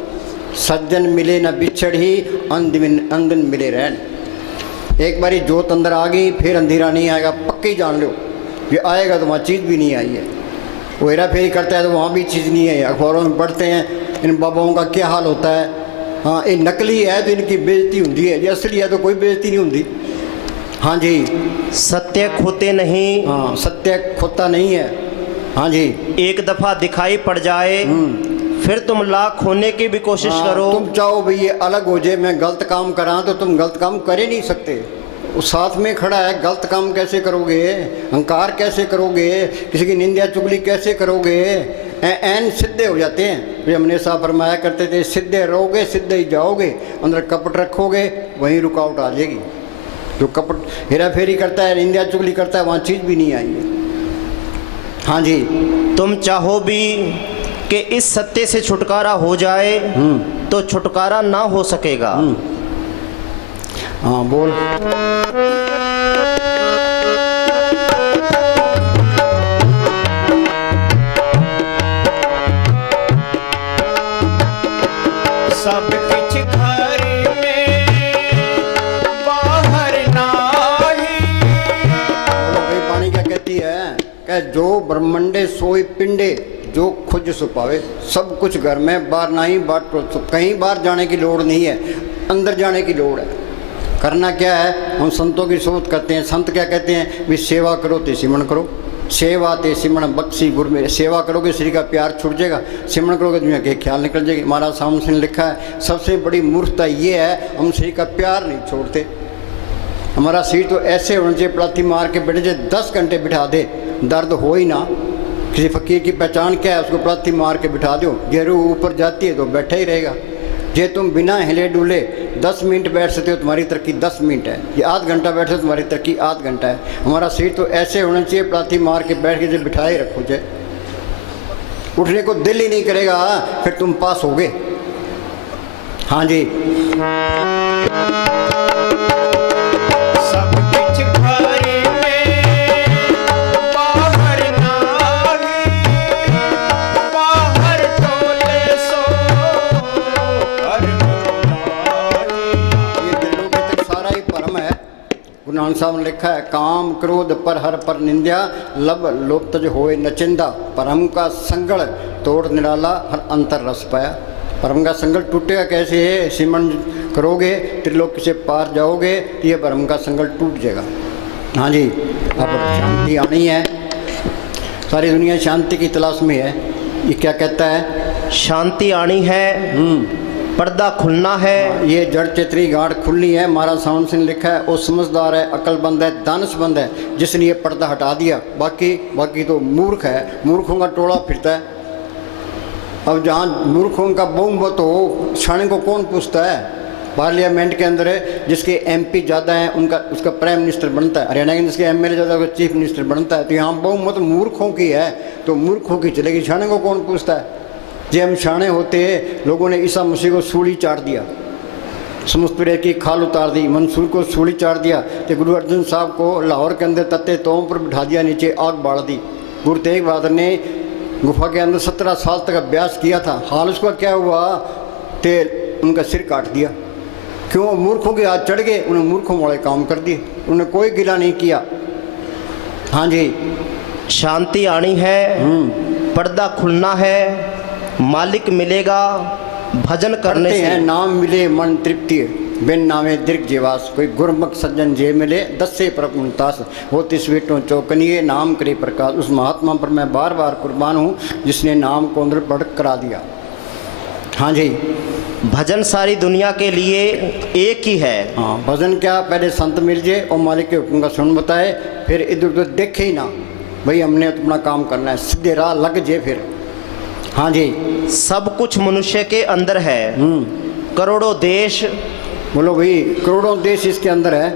सज्जन मिले न बिछड़ ही, अंधन मिले रहन। एक बारी जोत अंदर आ गई फिर अंधेरा नहीं आएगा, पक्की जान लो। ये आएगा तो वहाँ चीज़ भी नहीं आई है। वो हेरा फेरी करता है तो वहाँ भी चीज़ नहीं है। अखबारों में पढ़ते हैं इन बाबाओं का क्या हाल होता है। हाँ, ये नकली है तो इनकी बेइज्जती होती है, ये असली है तो कोई बेइज्जती नहीं होती। हाँ जी। सत्य खोते नहीं। हाँ, सत्य खोता नहीं है। हाँ जी। एक दफा दिखाई पड़ जाए फिर तुम लाख होने की भी कोशिश हाँ, करो। तुम चाहो भाई ये अलग हो जाए, मैं गलत काम करा, तो तुम गलत काम कर ही नहीं सकते। वो साथ में खड़ा है, गलत काम कैसे करोगे? अहंकार कैसे करोगे? किसी की निंदा चुगली कैसे करोगे? एन सीधे हो जाते हैं। वे हमने साहब फरमाया करते थे, सीधे रहोगे सीधे ही जाओगे, अंदर कपट रखोगे वहीं रुकावट आ जाएगी। जो कपट हेरा फेरी करता है, निंदा चुगली करता है, वहाँ चीज़ भी नहीं आई है। हाँ जी। तुम चाहो भी कि इस सत्य से छुटकारा हो जाए तो छुटकारा ना हो सकेगा। हाँ बोल। सब किछ घर में बाहर नाही। भाई पानी क्या कहती है? कह जो ब्रह्मंडे सोई पिंडे, जो खुद सुपावे। सब कुछ घर में, बाहर नहीं, बाहर कहीं बाहर जाने की लोड़ नहीं है, अंदर जाने की लोड़ है। करना क्या है? हम संतों की सोच करते हैं। संत क्या कहते हैं? भी सेवा करो ते सिमरण करो। सेवा ते सिमरण बख्शी गुर में। सेवा करोगे श्री का प्यार छूट जाएगा, सिमरण करोगे दुनिया के ख्याल निकल जाएगी। महाराज सामने लिखा है सबसे बड़ी मूर्खता ये है हम श्री का प्यार नहीं छोड़ते। हमारा सिर तो ऐसे होना चाहिए, प्लाथी मार के बैठे जाए 10 घंटे बिठा दे, दर्द हो ही ना। किसी फकीर की पहचान क्या है? उसको प्लाथी मार के बिठा दो, ये रूह ऊपर जाती है तो बैठा ही रहेगा। जे तुम बिना हिले डुले 10 मिनट बैठ सकते हो, तुम्हारी तरक्की 10 मिनट है। ये आध घंटा बैठे तो तुम्हारी तरक्की आध घंटा है। हमारा सिर तो ऐसे होना चाहिए, प्लाथी मार के बैठ के जब बिठाए रखो जाए, उठने को दिल ही नहीं करेगा, फिर तुम पास होगे। हाँ जी। सब किछ घर में बाहर नाही, बाहर टोले सो कर्म नाही। ये दिलों के तक सारा ही भरम है। गुरु नानक साहब ने लिखा है काम क्रोध पर हर पर निंदा, लब लोप तज होए नचिंदा। परम का संगल तोड़ निराला, हर अंतर रस पाया। परम का संगल टूटेगा कैसे है? सिमरण करोगे त्रिलोक से पार जाओगे तो ये परम का संगल टूट जाएगा। हाँ जी। अब शांति आनी है, सारी दुनिया शांति की तलाश में है। ये क्या कहता है? शांति आनी है, पर्दा खुलना है। ये जड़ चेतरी गांठ खुलनी है। महाराज सावन सिंह लिखा है वो समझदार है, अक्लमंद है, दानशमंद है, जिसने ये पर्दा हटा दिया। बाकी तो मूर्ख है, मूर्खों का टोला फिरता है। अब जहाँ मूर्खों का बहुमत हो, शाणे को कौन पूछता है? पार्लियामेंट के अंदर है जिसके एमपी ज़्यादा हैं उसका प्राइम मिनिस्टर बनता है। हरियाणा के जिसके एमएलए ज़्यादा उसका चीफ मिनिस्टर बनता है। तो यहाँ बहुमत मूर्खों की है तो मूर्खों की चलेगी, शाणे को कौन पूछता है? जब हम शाणे होते लोगों ने ईसा मसीह को सूली चाट दिया, समुद्र की खाल उतार दी, मंसूर को सूली चाट दिया, तो गुरु अर्जन साहब को लाहौर के अंदर तत्ते तोम पर बिठा दिया, नीचे आग बाढ़ दी। गुरु तेग बहादुर ने गुफा के अंदर 17 साल तक अभ्यास किया था। हाल उसका क्या हुआ, तेल उनका सिर काट दिया। क्यों? मूर्खों के हाथ चढ़ गए, उन्हें मूर्खों वाले काम कर दिए, उन्हें कोई गिला नहीं किया। हाँ जी, शांति आनी है, पर्दा खुलना है, मालिक मिलेगा भजन करने करते से। हैं नाम मिले मन तृप्ति, बिन नामे दीर्घ जीवास। कोई गुरमुख सज्जन जे मिले 10 से प्रमुतास, हो तिस वेटों चौकनिए नाम करे प्रकाश। उस महात्मा पर मैं बार बार कुर्बान हूँ जिसने नाम को अंदर बढ़ करा दिया। हाँ जी, भजन सारी दुनिया के लिए एक ही है। हाँ, भजन क्या, पहले संत मिल जाए और मालिक के हुक्म का सुन बताए, फिर इधर उधर देखे ही ना, भाई हमने अपना काम करना है, सीधे राह लग जाए फिर। हाँ जी, सब कुछ मनुष्य के अंदर है, करोड़ों देश। बोलो भाई, करोड़ों देश इसके अंदर है।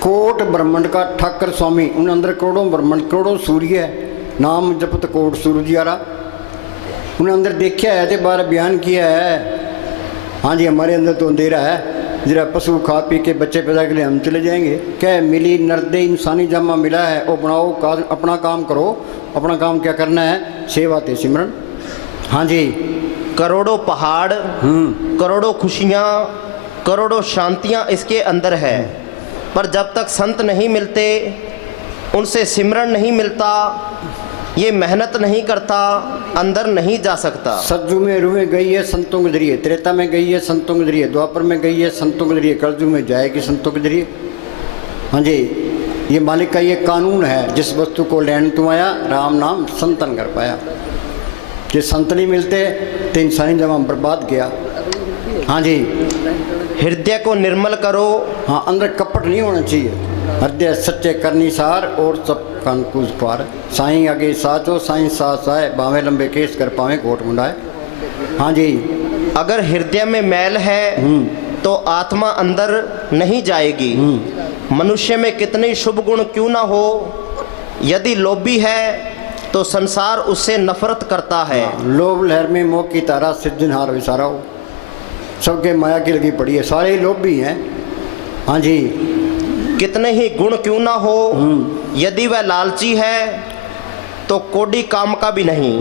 कोट ब्रह्मांड का ठाकर स्वामी, उन अंदर करोड़ों ब्रह्मांड, करोड़ों सूर्य है। नाम जपत कोट सूर्य यारा, उन्हें अंदर देखा है तो बार बयान किया है। हाँ जी, हमारे अंदर तो अंधेरा है, जरा पशु खा पी के बच्चे पैदा के लिए हम चले जाएंगे। क्या मिली नर्दे इंसानी जामा मिला है, वो बनाओ अपना काम करो। अपना काम क्या करना है, सेवा ते सिमरन। हाँ जी, करोड़ों पहाड़, करोड़ों खुशियाँ, करोड़ों शांतियाँ इसके अंदर है। पर जब तक संत नहीं मिलते, उनसे सिमरन नहीं मिलता, ये मेहनत नहीं करता, अंदर नहीं जा सकता। सतयुग में रूहें गई है संतों के जरिए, त्रेता में गई है संतों के जरिए, द्वापर में गई है संतों के जरिए, कलयुग में जाएगी संतों के जरिए। हाँ जी, ये मालिक का ये कानून है, जिस वस्तु को लेने तुम आया, राम नाम संतन कर पाया। ये संत नहीं मिलते तो इंसानी जमा बर्बाद गया। हाँ जी, हृदय को निर्मल करो। हाँ, अंदर कपट नहीं होना चाहिए। हृदय सच्चे करनी सार और सब कंकूज पार। साईं आगे साचो साईं सास आए, बावे लंबे केस कर पावे कोट मुंडाए। हाँ जी, अगर हृदय में मैल है तो आत्मा अंदर नहीं जाएगी। मनुष्य में कितने शुभ गुण क्यों ना हो, यदि लोभी है तो संसार उससे नफरत करता है। लोभ लहर में मोह की तारा, सिद्धिनहार विसारा हो। सबके माया की लगी पड़ी है, सारे ही लोभी हैं। हाँ जी, कितने ही गुण क्यों ना हो, यदि वह लालची है तो कोडी काम का भी नहीं।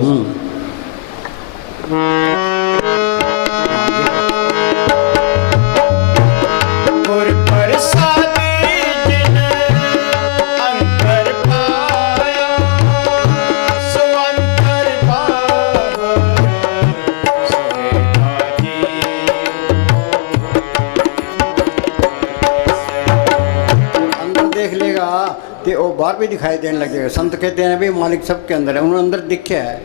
गुर प्रसादी जिन अंतर पाया, सो अंतर पावन सुहेला जी। अंदर देख लेगा तो वो बाहर भी दिखाई देने लगेगा। संत कहते हैं भाई मालिक सबके अंदर है, उन्होंने अंदर दिखा है।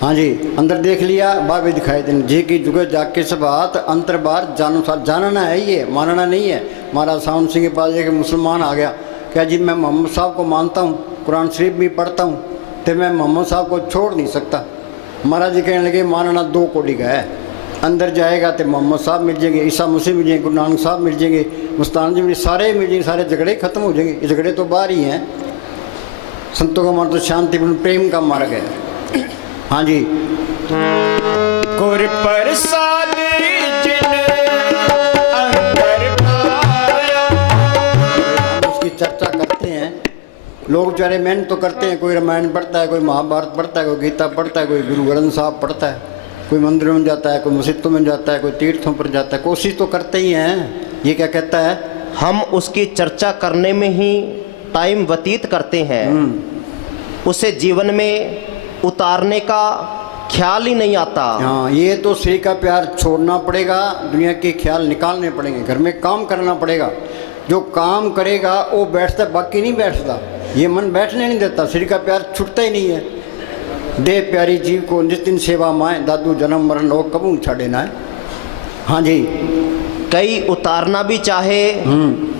हाँ जी, अंदर देख लिया, बाहर भी दिखाई देने जी की जुगे जाग के सब हाथ अंतर बाहर जानो साथ। जानना है, ये मानना नहीं है। महाराज सावन सिंह के पास एक मुसलमान आ गया, क्या जी मैं मोहम्मद साहब को मानता हूँ, कुरान शरीफ भी पढ़ता हूँ, तो मैं मोहम्मद साहब को छोड़ नहीं सकता। महाराज जी कहने लगे मानना 2 कोटि का है। अंदर जाएगा तो मोहम्मद साहब मिल जाएंगे, ईसा मसीह मिल जाएंगे, गुरु नानक साहब मिल जाएंगे, मुस्तान जी मिल, सारे मिल जाएंगे, सारे झगड़े खत्म हो जाएंगे। ये झगड़े तो बाहर ही हैं। संतों का मार्ग तो शांतिपूर्ण प्रेम का मार्ग है। हाँ जी, गुर प्रसादी जिन अंतर पाया। उसकी चर्चा करते हैं लोग, बेचारे मेहनत तो करते हैं। कोई रामायण पढ़ता है, कोई महाभारत पढ़ता है, कोई गीता पढ़ता है, कोई गुरु ग्रंथ साहब पढ़ता है, कोई मंदिरों में जाता है, कोई मस्जिदों में जाता है, कोई तीर्थों पर जाता है। कोशिश तो करते ही हैं। ये क्या कहता है, हम उसकी चर्चा करने में ही टाइम व्यतीत करते हैं, उसे जीवन में उतारने का ख्याल ही नहीं आता। हाँ, ये तो श्री का प्यार छोड़ना पड़ेगा, दुनिया के ख्याल निकालने पड़ेंगे, घर में काम करना पड़ेगा। जो काम करेगा वो बैठता, बाकी नहीं बैठता। ये मन बैठने नहीं देता, श्री का प्यार छूटता ही नहीं है। दे प्यारी जीव को नितिन सेवा माए, दादू जन्म मरण लोग कबू छाड़े ना है। हाँ जी, कई उतारना भी चाहे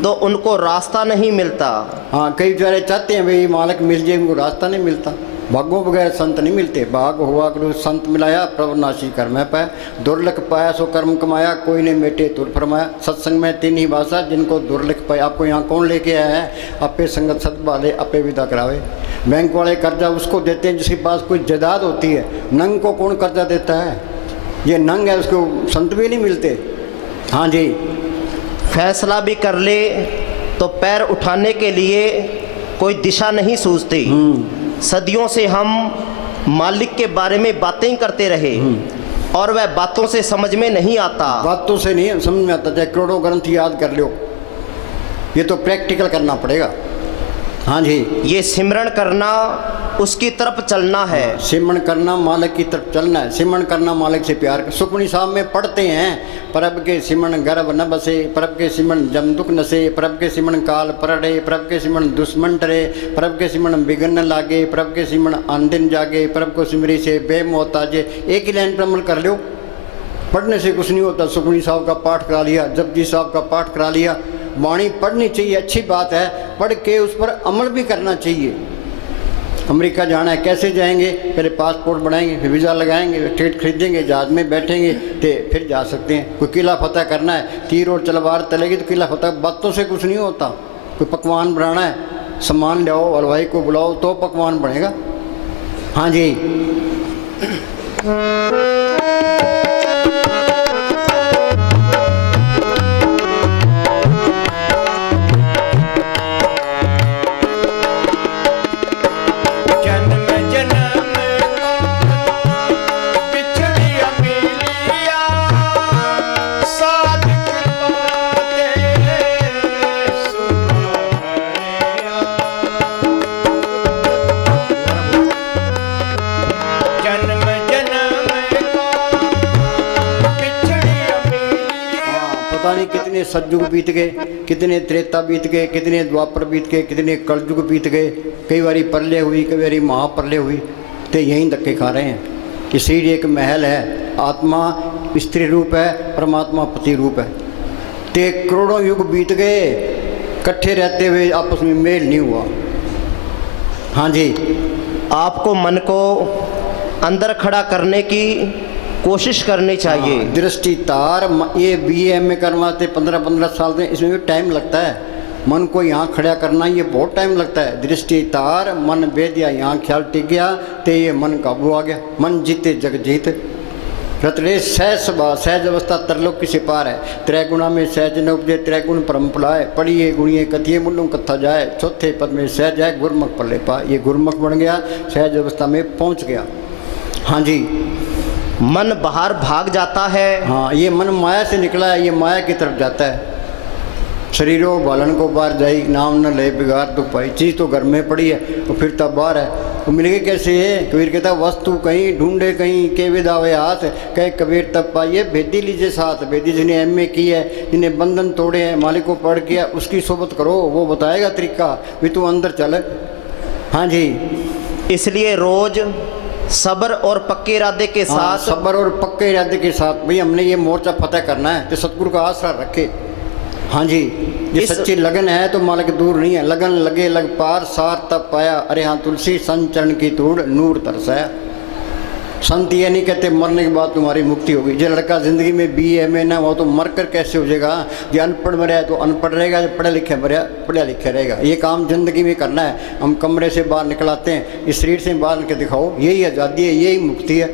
तो उनको रास्ता नहीं मिलता। हाँ, कई बेचारे चाहते हैं भाई मालिक मिल जाए, उनको रास्ता नहीं मिलता। भागों बगैर संत नहीं मिलते। भाग हुआ करो संत मिलाया, प्रभुनाशी कर मैं पाया, दुर्लख पाया सो कर्म कमाया, कोई ने मेटे तुर फरमाया। सत्संग में 3 ही भाषा, जिनको दुर्लख पाया। आपको यहाँ कौन लेके आया है, अपे संगत सत वाले अपे विदा करावे। बैंक वाले कर्जा उसको देते हैं जिसके पास कोई जायदाद होती है। नंग को कौन कर्जा देता है, ये नंग है, उसको संत भी नहीं मिलते। हाँ जी, फैसला भी कर ले तो पैर उठाने के लिए कोई दिशा नहीं सूझती। सदियों से हम मालिक के बारे में बातें ही करते रहे और वह बातों से समझ में नहीं आता। बातों से नहीं समझ में आता, चाहे करोड़ों ग्रंथ याद कर लो, ये तो प्रैक्टिकल करना पड़ेगा। हाँ जी, ये सिमरण करना उसकी तरफ चलना है। सिमरण करना मालिक की तरफ चलना है, सिमरण करना मालिक से प्यार। सुखमनी साहब में पढ़ते हैं, प्रभ के सिमरण गर्भ न बसे, प्रभ के सिमरण जम दुख नसे, प्रभ के सिमरण काल परड़े, प्रभ के सिमरण दुश्मन डरे, प्रभ के सिमरण बिगन न लागे, प्रभ के सिमरण आंदिन जागे, प्रभ को सिमरी से बेमोहताजे। एक ही लाइन पर अमल कर लो, पढ़ने से कुछ नहीं होता। सुखमनी साहब का पाठ करा लिया, जपजी साहब का पाठ करा लिया, वाणी पढ़नी चाहिए, अच्छी बात है, पढ़ के उस पर अमल भी करना चाहिए। अमेरिका जाना है, कैसे जाएंगे? पहले पासपोर्ट बनाएंगे, फिर वीज़ा लगाएंगे, टिकट खरीदेंगे, जहाज में बैठेंगे तो फिर जा सकते हैं। कोई किला फतह करना है, तीर और तलवार चलेगी तो किला फतह, बातों से कुछ नहीं होता। कोई पकवान बनाना है, सामान लाओ, हलवाई को बुलाओ तो पकवान बनेगा। हाँ जी, कितने सतयुग बीत गए, कितने त्रेता बीत गए, कितने द्वापर बीत गए, कितने कलयुग बीत गए। कई बारी प्रलय हुई, कई बारी महाप्रलय हुई, तो यहीं धक्के खा रहे हैं। शरीर एक महल है, आत्मा स्त्री रूप है, परमात्मा पति रूप है। ते करोड़ों युग बीत गए, इकट्ठे रहते हुए आपस में मेल नहीं हुआ। हाँ जी, आपको मन को अंदर खड़ा करने की कोशिश करनी चाहिए। दृष्टि तार, ये BA करवाते 15-15 साल में, इसमें भी टाइम लगता है। मन को यहाँ खड़ा करना ये बहुत टाइम लगता है। दृष्टि तार, मन भेद दिया, यहाँ ख्याल टिक गया तो ये मन काबू आ गया। मन जीते जग जीत, रतरे सहज स्वभाव, सहज अवस्था तरलोक से पार है। त्रैगुणा में सहज न उपजे, त्रैगुण परम फुलाए, पढ़िए गुणिए कथिए मुल्लों कथा जाए, चौथे पद में सहज है गुरमुख पल्ले पा। ये गुरमुख बन गया, सहज अवस्था में पहुँच गया। हाँ जी, मन बाहर भाग जाता है। हाँ, ये मन माया से निकला है, ये माया की तरफ जाता है। शरीरों बालन को बाहर जाई, नाम न ले बिगाड़ तो पाई। चीज़ तो घर में पड़ी है तो फिर तब बाहर है, वो मिल गई कैसे है? कबीर कहता वस्तु कहीं ढूंढे कहीं, के विदावे हाथ, कहे कबीर तब पाइए भेदी लीजिए साथ। भेदी जिन्हें MA की है, जिन्हें बंधन तोड़े हैं, मालिक को पढ़ किया, उसकी सोबत करो, वो बताएगा तरीका, भी तू अंदर चल। हाँ जी, इसलिए रोज सब्र और पक्के इरादे के साथ, सब्र और पक्के इरादे के साथ भाई हमने ये मोर्चा फतेह करना है, तो सतगुरु का आसरा रखे। हाँ जी, ये सच्ची लगन है तो मालिक दूर नहीं है। लगन लगे लग पार, सार तब पाया, अरे हाँ तुलसी संचरण की तूड़ नूर तरसाया। संत ये नहीं कहते मरने के बाद तुम्हारी मुक्ति होगी। जो लड़का ज़िंदगी में BA ना हो तो मर कर कैसे हो जाएगा? जो अनपढ़ मरा है तो अनपढ़ रहेगा, जो पढ़े लिखे मरा पढ़ा लिखा रहेगा। ये काम ज़िंदगी में करना है। हम कमरे से बाहर निकलाते हैं, इस शरीर से बाहर निकल दिखाओ, यही आज़ादी है, यही मुक्ति है।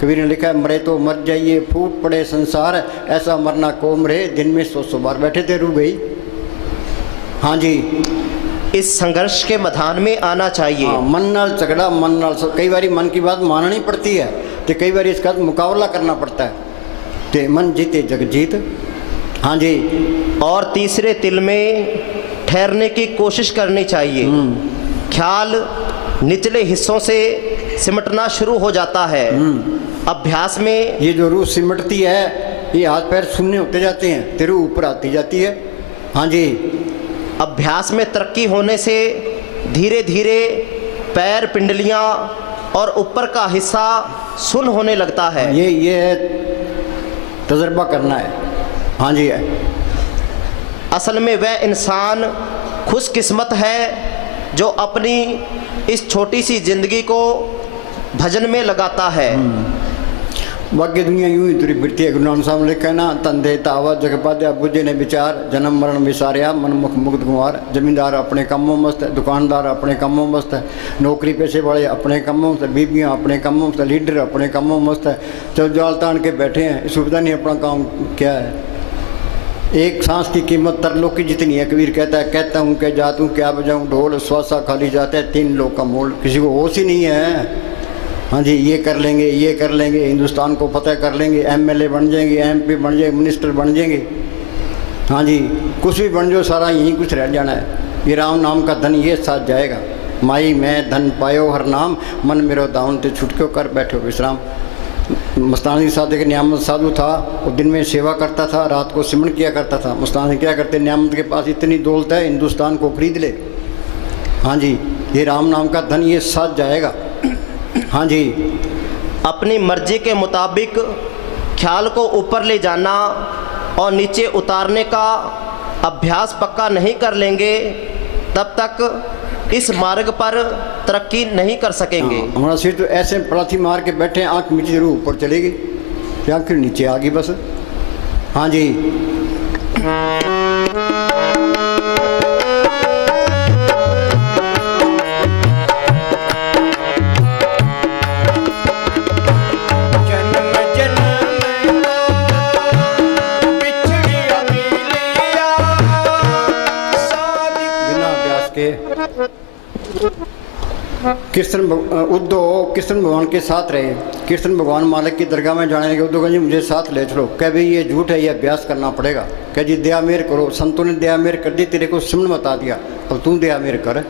कबीर ने लिखा है मरे तो मर जाइए, फूट पड़े संसार, ऐसा मरना कौम रहे, दिन में 100 बार बैठे थे रू गई। हाँ जी, इस संघर्ष के मैदान में आना चाहिए। हाँ, मन नाल झगड़ा, मन नाल कई बारी मन की बात माननी पड़ती है, तो कई बार इसका मुकाबला करना पड़ता है। तो मन जीते जग जीत। हाँ जी, और तीसरे तिल में ठहरने की कोशिश करनी चाहिए। ख्याल निचले हिस्सों से सिमटना शुरू हो जाता है। अभ्यास में ये जो रूह सिमटती है, ये हाथ पैर शून्य होते जाते हैं, तेरे ऊपर आती जाती है। हाँ जी, अभ्यास में तरक्की होने से धीरे धीरे पैर, पिंडलियां और ऊपर का हिस्सा सुन्न होने लगता है। ये तजर्बा करना है। हाँ जी, असल में वह इंसान खुशकिस्मत है जो अपनी इस छोटी सी जिंदगी को भजन में लगाता है। बाकी दुनिया यूं ही तुरी फिरती है। गुरु नानक साहब ने लिखा ना, तंधे तावा जग पाद्या बुझे ने विचार, जन्म मरण विसारिया मन मुख मुक्त कुमार। जमींदार अपने कामों मस्त है, दुकानदार अपने कामों मस्त है, नौकरी पेशे वाले अपने कामों मस्त है, बीबियाँ अपने कामों मस्त है, लीडर अपने कामों मस्त है। जब जाल तान के बैठे हैं, इस सुविधा नहीं अपना काम क्या है। एक सांस की कीमत तरलोक की जितनी है। कबीर कहता हूँ क्या जात हूँ क्या बजाऊँ ढोल, श्वासा खाली जाता है 3 लोग का मोल। किसी को होश ही नहीं है। हाँ जी, ये कर लेंगे, ये कर लेंगे, हिंदुस्तान को फतेह कर लेंगे, MLA बन जाएंगे, MP बन जाएंगे, मिनिस्टर बन जाएंगे। हाँ जी, कुछ भी बन जाओ, सारा यहीं कुछ रह जाना है। ये राम नाम का धन ये साथ जाएगा। माई मैं धन पायो हर नाम, मन मेरो दाउन ते छुटक्यो कर बैठो विश्राम। मस्तानी साधु के नियामत साधु था, वो दिन में सेवा करता था, रात को सिमरन किया करता था। मस्तानी क्या करते, नियामत के पास इतनी दौलत है, हिंदुस्तान को खरीद ले। हाँ जी, ये राम नाम का धन ये साथ जाएगा। हाँ जी, अपनी मर्जी के मुताबिक ख्याल को ऊपर ले जाना और नीचे उतारने का अभ्यास पक्का नहीं कर लेंगे, तब तक इस मार्ग पर तरक्की नहीं कर सकेंगे। हमारा सिर तो ऐसे पलाथी मार के बैठे हैं, आँख नीचे जरूर ऊपर चलेगी, या फिर नीचे आ गई बस। हाँ जी, जन्म जन्म बिछड़िया मिलिया साथ। बिना अभ्यास के उद्धव कृष्ण भगवान के साथ रहे। कृष्ण भगवान मालिक की दरगाह में जाने लगे। उद्धव जी मुझे साथ ले चलो। कह भाई ये झूठ है, ये अभ्यास करना पड़ेगा। कह जी दया मेर करो, संतों ने दया मेर कर दी, तेरे को सिमरन बता दिया, अब तू दया मेर कर।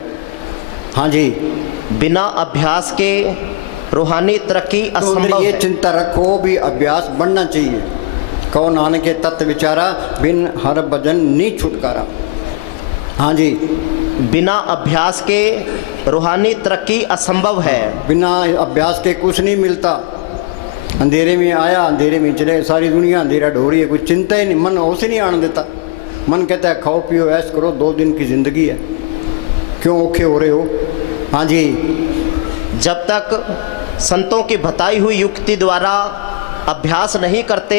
हाँ जी, बिना अभ्यास के रूहानी तरक्की तो असंभव ये है। चिंता रखो भी अभ्यास बढ़ना चाहिए। कहो नानक के तत्व विचारा, बिन हर भजन नी छुटकारा। हाँ जी, बिना अभ्यास के रूहानी तरक्की असंभव है। बिना अभ्यास के कुछ नहीं मिलता। अंधेरे में आया, अंधेरे में चले, सारी दुनिया अंधेरा ढो रही है, कुछ चिंता ही नहीं, मन उसे नहीं आने देता। मन कहता है खाओ पियो ऐश करो, 2 दिन की ज़िंदगी है, क्यों औखे हो रहे हो। हाँ जी, जब तक संतों की बताई हुई युक्ति द्वारा अभ्यास नहीं करते,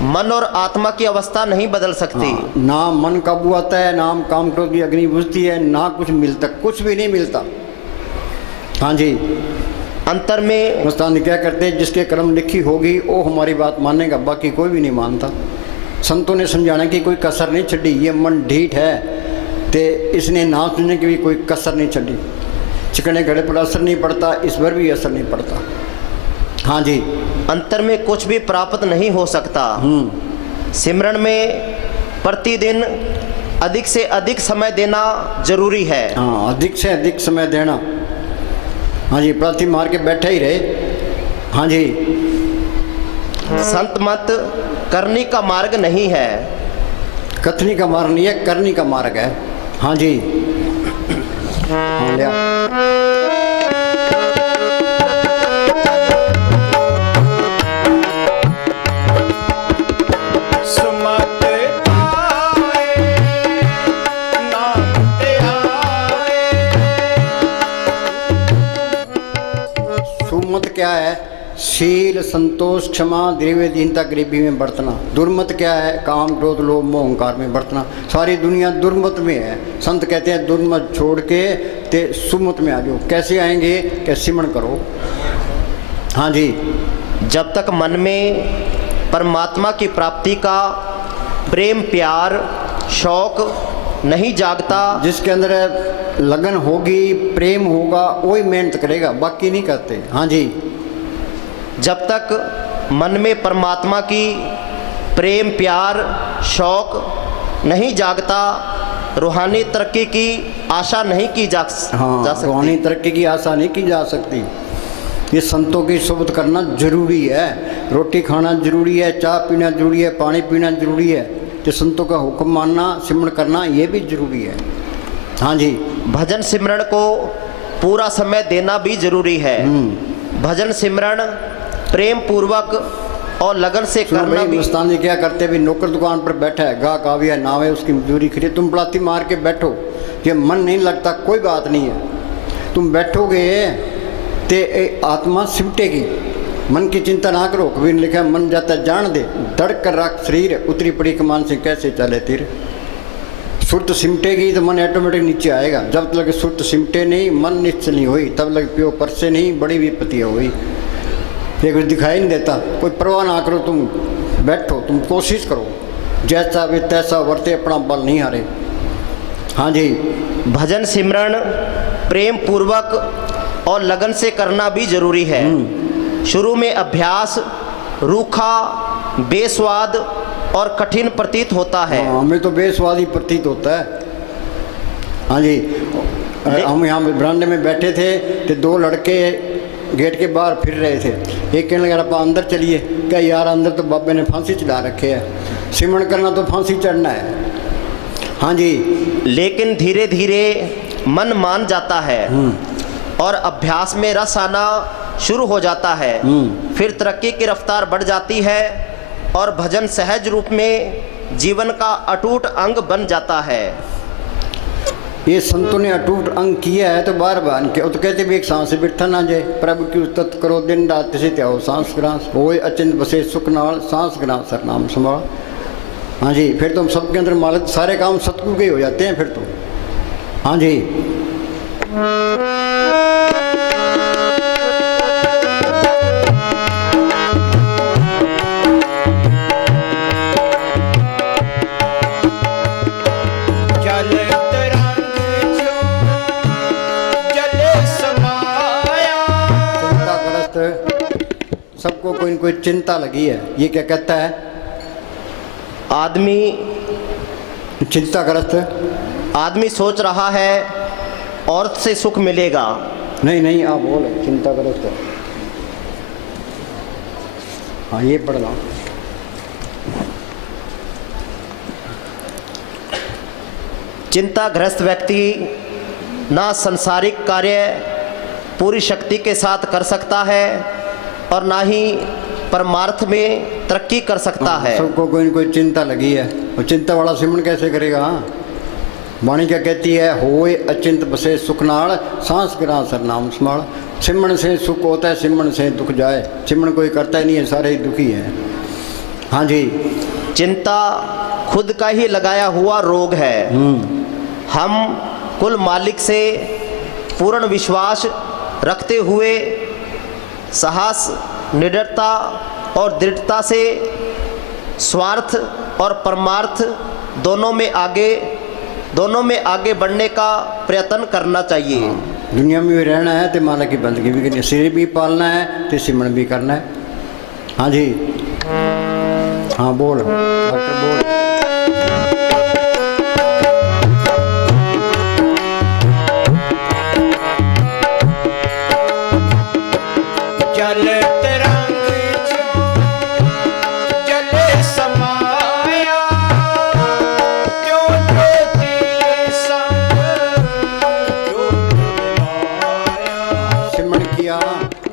मन और आत्मा की अवस्था नहीं बदल सकती। हाँ, ना मन काबू आता है, ना काम क्रोध की अग्नि बुझती है, ना कुछ मिलता, कुछ भी नहीं मिलता। हाँ जी, अंतर में मस्तानी क्या करते हैं, जिसके कर्म लिखी होगी वो हमारी बात मानेगा, बाकी कोई भी नहीं मानता। संतों ने समझाने की कोई कसर नहीं छड़ी। ये मन ढीठ है तो इसने ना सुनने की भी कोई कसर नहीं छड़ी। चिकने घड़े पर असर नहीं पड़ता, इस पर भी असर नहीं पड़ता। हाँ जी, अंतर में कुछ भी प्राप्त नहीं हो सकता। सिमरन में प्रतिदिन अधिक से अधिक समय देना जरूरी है। हाँ, अधिक से अधिक समय देना। हाँ जी, प्रार्थी मार के बैठे ही रहे। हाँ जी, संत मत करनी का मार्ग नहीं है, कथनी का मार्ग नहीं है, करनी का मार्ग है। हाँ जी, हाँ लिया। सुमत आए नाम ते आए। सुमत क्या है, शील संतोष क्षमा द्रव्य दीनता गरीबी में बरतना। दुर्मत क्या है, काम क्रोध लोभ मोह अहंकार में बरतना। सारी दुनिया दुर्मत में है। संत कहते हैं दुर्मत छोड़ के ते सुमत में आ जाओ। कैसे आएंगे, क्या सिमरन करो। हाँ जी, जब तक मन में परमात्मा की प्राप्ति का प्रेम प्यार शौक नहीं जागता, जिसके अंदर लगन होगी प्रेम होगा वही मेहनत करेगा, बाकी नहीं करते। हाँ जी, जब तक मन में परमात्मा की प्रेम प्यार शौक नहीं जागता, रूहानी तरक्की की आशा नहीं की जा हाँ, सकती। रूहानी तरक्की की आशा नहीं की जा सकती। ये संतों की सोबत करना जरूरी है। रोटी खाना जरूरी है, चाय पीना जरूरी है, पानी पीना जरूरी है। तो संतों का हुक्म मानना सिमरन करना ये भी जरूरी है। हाँ जी, भजन सिमरन को पूरा समय देना भी जरूरी है। भजन सिमरन प्रेम पूर्वक और लगन से करना भी। मस्तानी क्या करते भी, नौकर दुकान पर बैठा है, गाहक आ गया, नाव है, उसकी मजदूरी खरीद, तुम पलाती मार के बैठो, ये मन नहीं लगता, कोई बात नहीं है। तुम बैठोगे ते आत्मा सिमटेगी। मन की चिंता ना करो। कबीर ने लिखा मन जाता जान दे, धड़ कर रख शरीर, उतरी पड़ी कमान से कैसे चले तीर। सुरत सिमटेगी तो मन ऑटोमेटिक नीचे आएगा। जब तक सुरत सिमटे नहीं, मन निश्चल नहीं हुई, तब लग प्यो पर से नहीं, बड़ी विपत्ति हुई। ये कुछ दिखाई नहीं देता, कोई परवाह ना करो, तुम बैठो, तुम कोशिश करो। जैसा भी तैसा वर्ते, अपना बल नहीं हारे। हाँ जी, भजन सिमरन प्रेम पूर्वक और लगन से करना भी जरूरी है। शुरू में अभ्यास रूखा, बेस्वाद और कठिन प्रतीत होता है। हाँ, हमें तो बेस्वादी प्रतीत होता है। हाँ जी, हम यहाँ बरामदे में बैठे थे तो दो लड़के गेट के बाहर फिर रहे थे। एक कहने लगा आप अंदर चलिए, क्या यार अंदर तो बाबे ने फांसी चढ़ा रखे है, सिमरन करना तो फांसी चढ़ना है। हाँ जी, लेकिन धीरे धीरे मन मान जाता है और अभ्यास में रस आना शुरू हो जाता है। फिर तरक्की की रफ्तार बढ़ जाती है और भजन सहज रूप में जीवन का अटूट अंग बन जाता है। ये संतों ने अटूट अंग किया है तो बार बार के तो कहते भी एक सांस से बिरथा ना जाए, प्रभु की उस्तत करो दिन रात से त्याओ सांस ग्रास होए अचिंत बसे सुख नाल सांस ग्रास सर नाम संभाल। हाँ जी, फिर तो सबके अंदर मालिक सारे काम सतगुरु के हो जाते हैं फिर तो। हाँ जी, जल तरंग जो जले समाया। चिंताग्रस्त सबको कोई न कोई चिंता लगी है। ये क्या कहता है? आदमी चिंताग्रस्त आदमी सोच रहा है औरत से सुख मिलेगा। नहीं नहीं, आप बोलो चिंताग्रस्त। हाँ, ये पढ़ना। चिंताग्रस्त व्यक्ति ना संसारिक कार्य पूरी शक्ति के साथ कर सकता है और ना ही परमार्थ में तरक्की कर सकता है। सबको कोई न कोई चिंता लगी है, और चिंता वाला सिमरन कैसे करेगा? वाणी क्या कहती है? होए अचिंत बसे सुख नाल सांस गिरा सर नाम स्मरण। सिमरन से सुख होता है, सिमरन से दुख जाए। सिमरन कोई करता ही नहीं है, सारे ही दुखी हैं। हाँ जी, चिंता खुद का ही लगाया हुआ रोग है। हम कुल मालिक से पूर्ण विश्वास रखते हुए साहस, निडरता और दृढ़ता से स्वार्थ और परमार्थ दोनों में आगे बढ़ने का प्रयत्न करना चाहिए। दुनिया में भी रहना है तो मालिक की बंदगी भी करनी है, शरीर भी पालना है तो सिमरन भी करना है। हाँ जी, हाँ बोल डॉक्टर बोल। जल तरंग जो जले समाया। क्यों ज्योति संग ज्योत मिलाया। सिमरन किया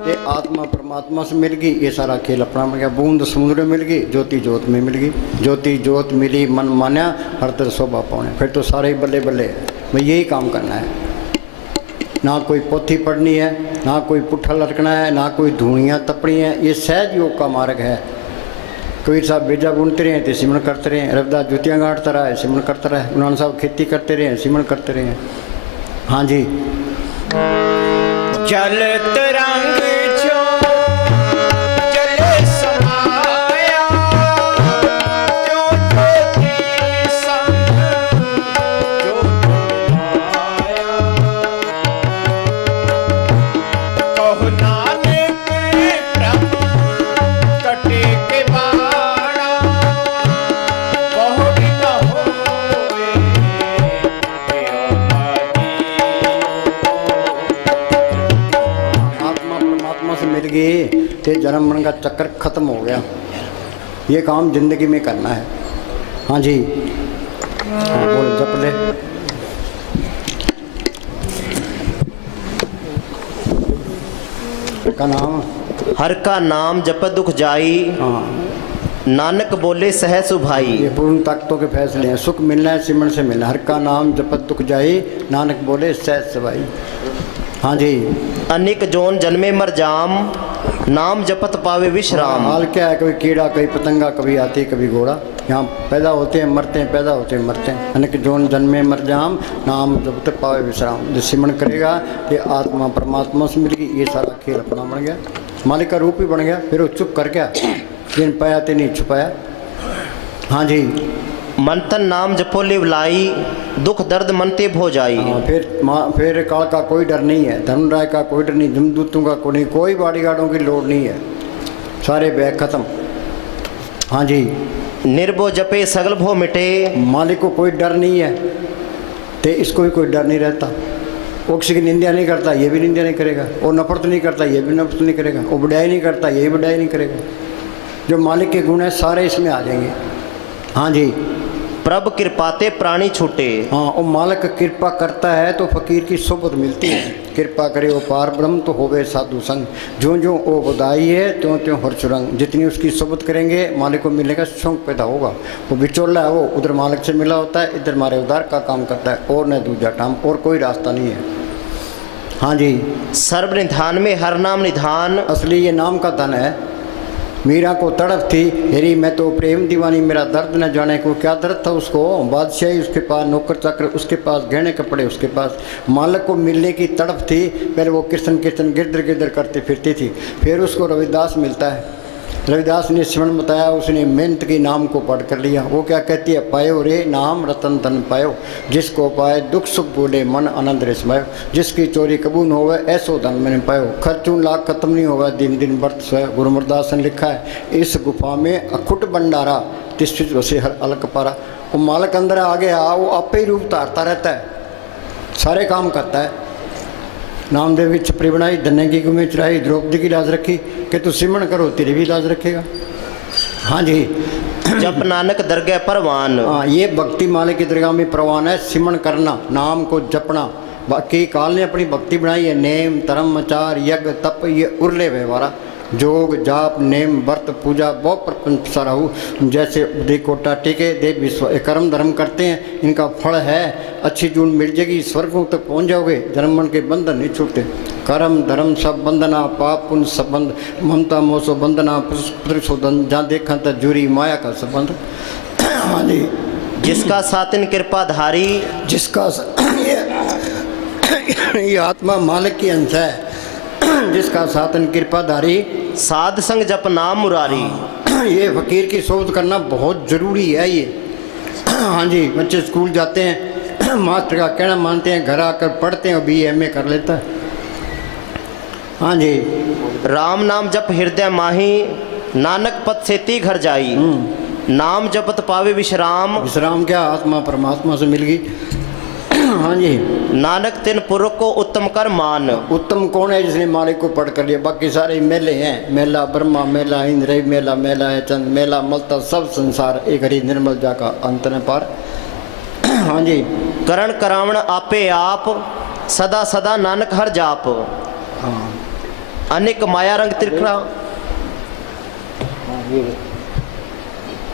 ये आत्मा परमात्मा से मिल गई, ये सारा खेल अपना मिल गया। बूंद समुद्र में मिल गई, ज्योति ज्योत में मिल गई। ज्योति ज्योत मिली मन मान्या, हर तरह शोभा पाने। फिर तो सारे ही बल्ले बल्ले भाई, यही काम करना है। ना कोई पोथी पढ़नी है, ना कोई पुट्ठा लटकना है, ना कोई धूणियाँ तपनी है। ये सहज योग का मार्ग है। कबीर साहब बेजा बुनते रहे तो सिमरन करते रहे, रविदास जुतियाँ गांठता रहा है, सिमरन करता रहे, उन्होंने साहब खेती करते रहे, सिमरन करते रहे। हाँ जी, जल तरंग जो जले समाया। क्यों ज्योति संग ज्योत मिलाया। कहो नानक प्रभु कटे के बाड़ा। बहु न होए आत्मा परमात्मा से मिल गई तो जन्म मरण का चक्कर खत्म हो गया। ये काम जिंदगी में करना है। हाँ जी, हाँ बोल जप ले। का नाम हर का नाम जप दुख जाई, हाँ, नानक बोले सह सुभाई। ये पूर्ण ताकतों के फैसले हैं। सुख मिलना है सिमरन से मिलना। हर का नाम जपत दुख जाई, नानक बोले सहज सवाई। हाँ जी, अनेक जोन जन्मे मर जाम, नाम जपत पावे विश्राम। हाल क्या है? कभी कीड़ा, कभी पतंगा, कभी हाथी, कभी घोड़ा। यहाँ पैदा होते हैं मरते हैं, पैदा होते हैं मरते हैं। अनेक जोन जन्मे मर जाम, नाम जपत पावे विश्राम। जो सिमरन करेगा ये आत्मा परमात्मा से मिल गई। ये सारा खेल अपना बन गया, मालिक का रूप ही बन गया। फिर वो चुप कर गया, जिन पाया ते नहीं छुपाया। हाँ जी। मंथन नाम जपो लिवलाई, दुख दर्द मनते भो जाई। हाँ, फिर काल का कोई डर नहीं है, धर्मराय का कोई डर नहीं, जमदूतों का कोई नहीं, कोई बॉडीगार्डों की लोड नहीं है, सारे बैग खत्म। हाँ जी। निर्भो जपे सगल भो मिटे, मालिक को कोई डर नहीं है, तो इसको भी कोई डर नहीं रहता। वो किसी की निंदा नहीं करता, ये भी निंदा नहीं करेगा। वो नफरत नहीं करता, ये भी नफरत नहीं करेगा। वो बढ़ाई नहीं करता, ये भी बढ़ाई नहीं करेगा। जो मालिक के गुण है सारे इसमें आ जाएंगे। हाँ जी। प्रभ कृपाते प्राणी छूटे। हाँ, वो मालिक कृपा करता है तो फकीर की सोबत मिलती है। कृपा करे वो पार ब्रह्म तो होवे साधु संग, जो जो वो बधाई है त्यों त्यों हर चुरंग। जितनी उसकी सोबत करेंगे मालिक को मिलने का शौक पैदा होगा। वो बिचौला है, वो उधर मालिक से मिला होता है, इधर मारे उधार का काम करता है, और न दूजा टाम, और कोई रास्ता नहीं है। हाँ जी। सर्व निधान में हर नाम निधान, असली ये नाम का धन है। मीरा को तड़प थी, हेरी मैं तो प्रेम दीवानी, मेरा दर्द न जाने को क्या दर्द था उसको। बादशाही उसके पास, नौकर चाकर उसके पास, गहने कपड़े उसके पास, मालिक को मिलने की तड़प थी। पहले वो कीर्तन कीर्तन गिरधर गिरधर करती फिरती थी। फिर उसको रविदास मिलता है। रविदास ने स्मरण बताया, उसने मेहनत की नाम को पढ़ कर लिया। वो क्या कहती है, पायो रे नाम रतन धन पायो, जिसको पाए दुख सुख बोले मन आनंद रे समायो। जिसकी चोरी कबूल होवे ऐसो धन मैंने पायो, खर्चून लाख खत्म नहीं होगा दिन दिन बर्त सोया। गुरु अमरदास ने लिखा है, इस गुफा में अखुट भंडारा, तिष्ठित वसे हर अलग पारा। वो मालिक अंदर आ गया, वो आपे ही रूप धारता रहता है, सारे काम करता है। नामदेव की छपरी बनाई, धन्य की गुमे चढ़ाई, द्रौपदी की लाज रखी कि तू सिमरण करो तेरी भी लाज रखेगा। हाँ जी। जप नानक दरगाह परवान। हाँ, ये भक्ति मालिक की दरगाह में परवान है, सिमरण करना, नाम को जपना। बाकी काल ने अपनी भक्ति बनाई है, नेम धर्म आचार यज्ञ तप ये उर्ले व्यवहारा, जोग जाप नेम व्रत पूजा बहुत प्रपंच सारा हो। जैसे दे कोटा टीके दे विश्व कर्म धर्म करते हैं, इनका फल है अच्छी जून मिल जाएगी, स्वर्गों तक पहुंच जाओगे, जन्म मन के बंधन नहीं छूटते। कर्म धर्म सब बंधना, पाप पुण्य संबंध, ममता मोसो बंधना, शोधन जहाँ देखा तो जूरी माया का संबंध। हाँ जी। जिसका सातिन कृपाधारी, जिसका ये आत्मा मालिक की अंश है, जिसका सातन कृपाधारी, साध संग जप नाम मुरारी। ये फकीर की सोच करना बहुत ज़रूरी है ये। हाँ जी। बच्चे स्कूल जाते हैं, मास्टर का कहना मानते हैं, घर आकर पढ़ते हैं, BA कर लेता है। हाँ जी। राम नाम जप हृदय माही, नानक पद सेती घर जाई। नाम जपत पावे विश्राम, विश्राम क्या, आत्मा परमात्मा से मिल गई। हाँ जी। नानक तिन पुरुष को उत्तम कर मान। उत्तम कौन है, जिसने मालिक को पढ़ कर लिया। बाकी सारे मेले हैं, मेला ब्रह्मा, मेला इंद्र, मेला मेला है चंद, मेला मलता सब संसार, एक हरि निर्मल जा का अंत न पार। हाँ जी। करण करावण आपे आप, सदा सदा नानक हर जाप। हाँ। अनेक माया रंग त्रिखना।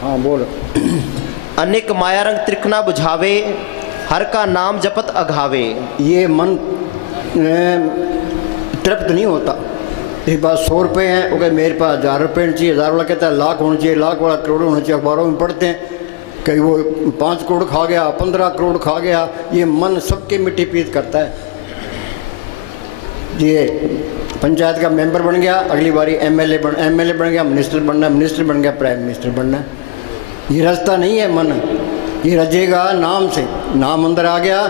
हाँ बोल। अनेक माया रंग त्रिखना बुझावे, हर का नाम जपत अघावे। ये मन तृप्त नहीं होता। एक बात 100 रुपये हैं, वो कहे मेरे पास 1000 रुपये चाहिए, 1000 वाला कहता है लाख होना चाहिए, लाख वाला करोड़ होना चाहिए। अखबारों में पढ़ते हैं कहीं वो 5 करोड़ खा गया, 15 करोड़ खा गया। ये मन सबके मिट्टी पीत करता है। ये पंचायत का मेंबर बन गया, अगली बारी MLA बन गया, मिनिस्टर बनना, मिनिस्टर बन गया, प्राइम मिनिस्टर बनना। ये रास्ता नहीं है मन, ये रजेगा नाम से। नाम अंदर आ गया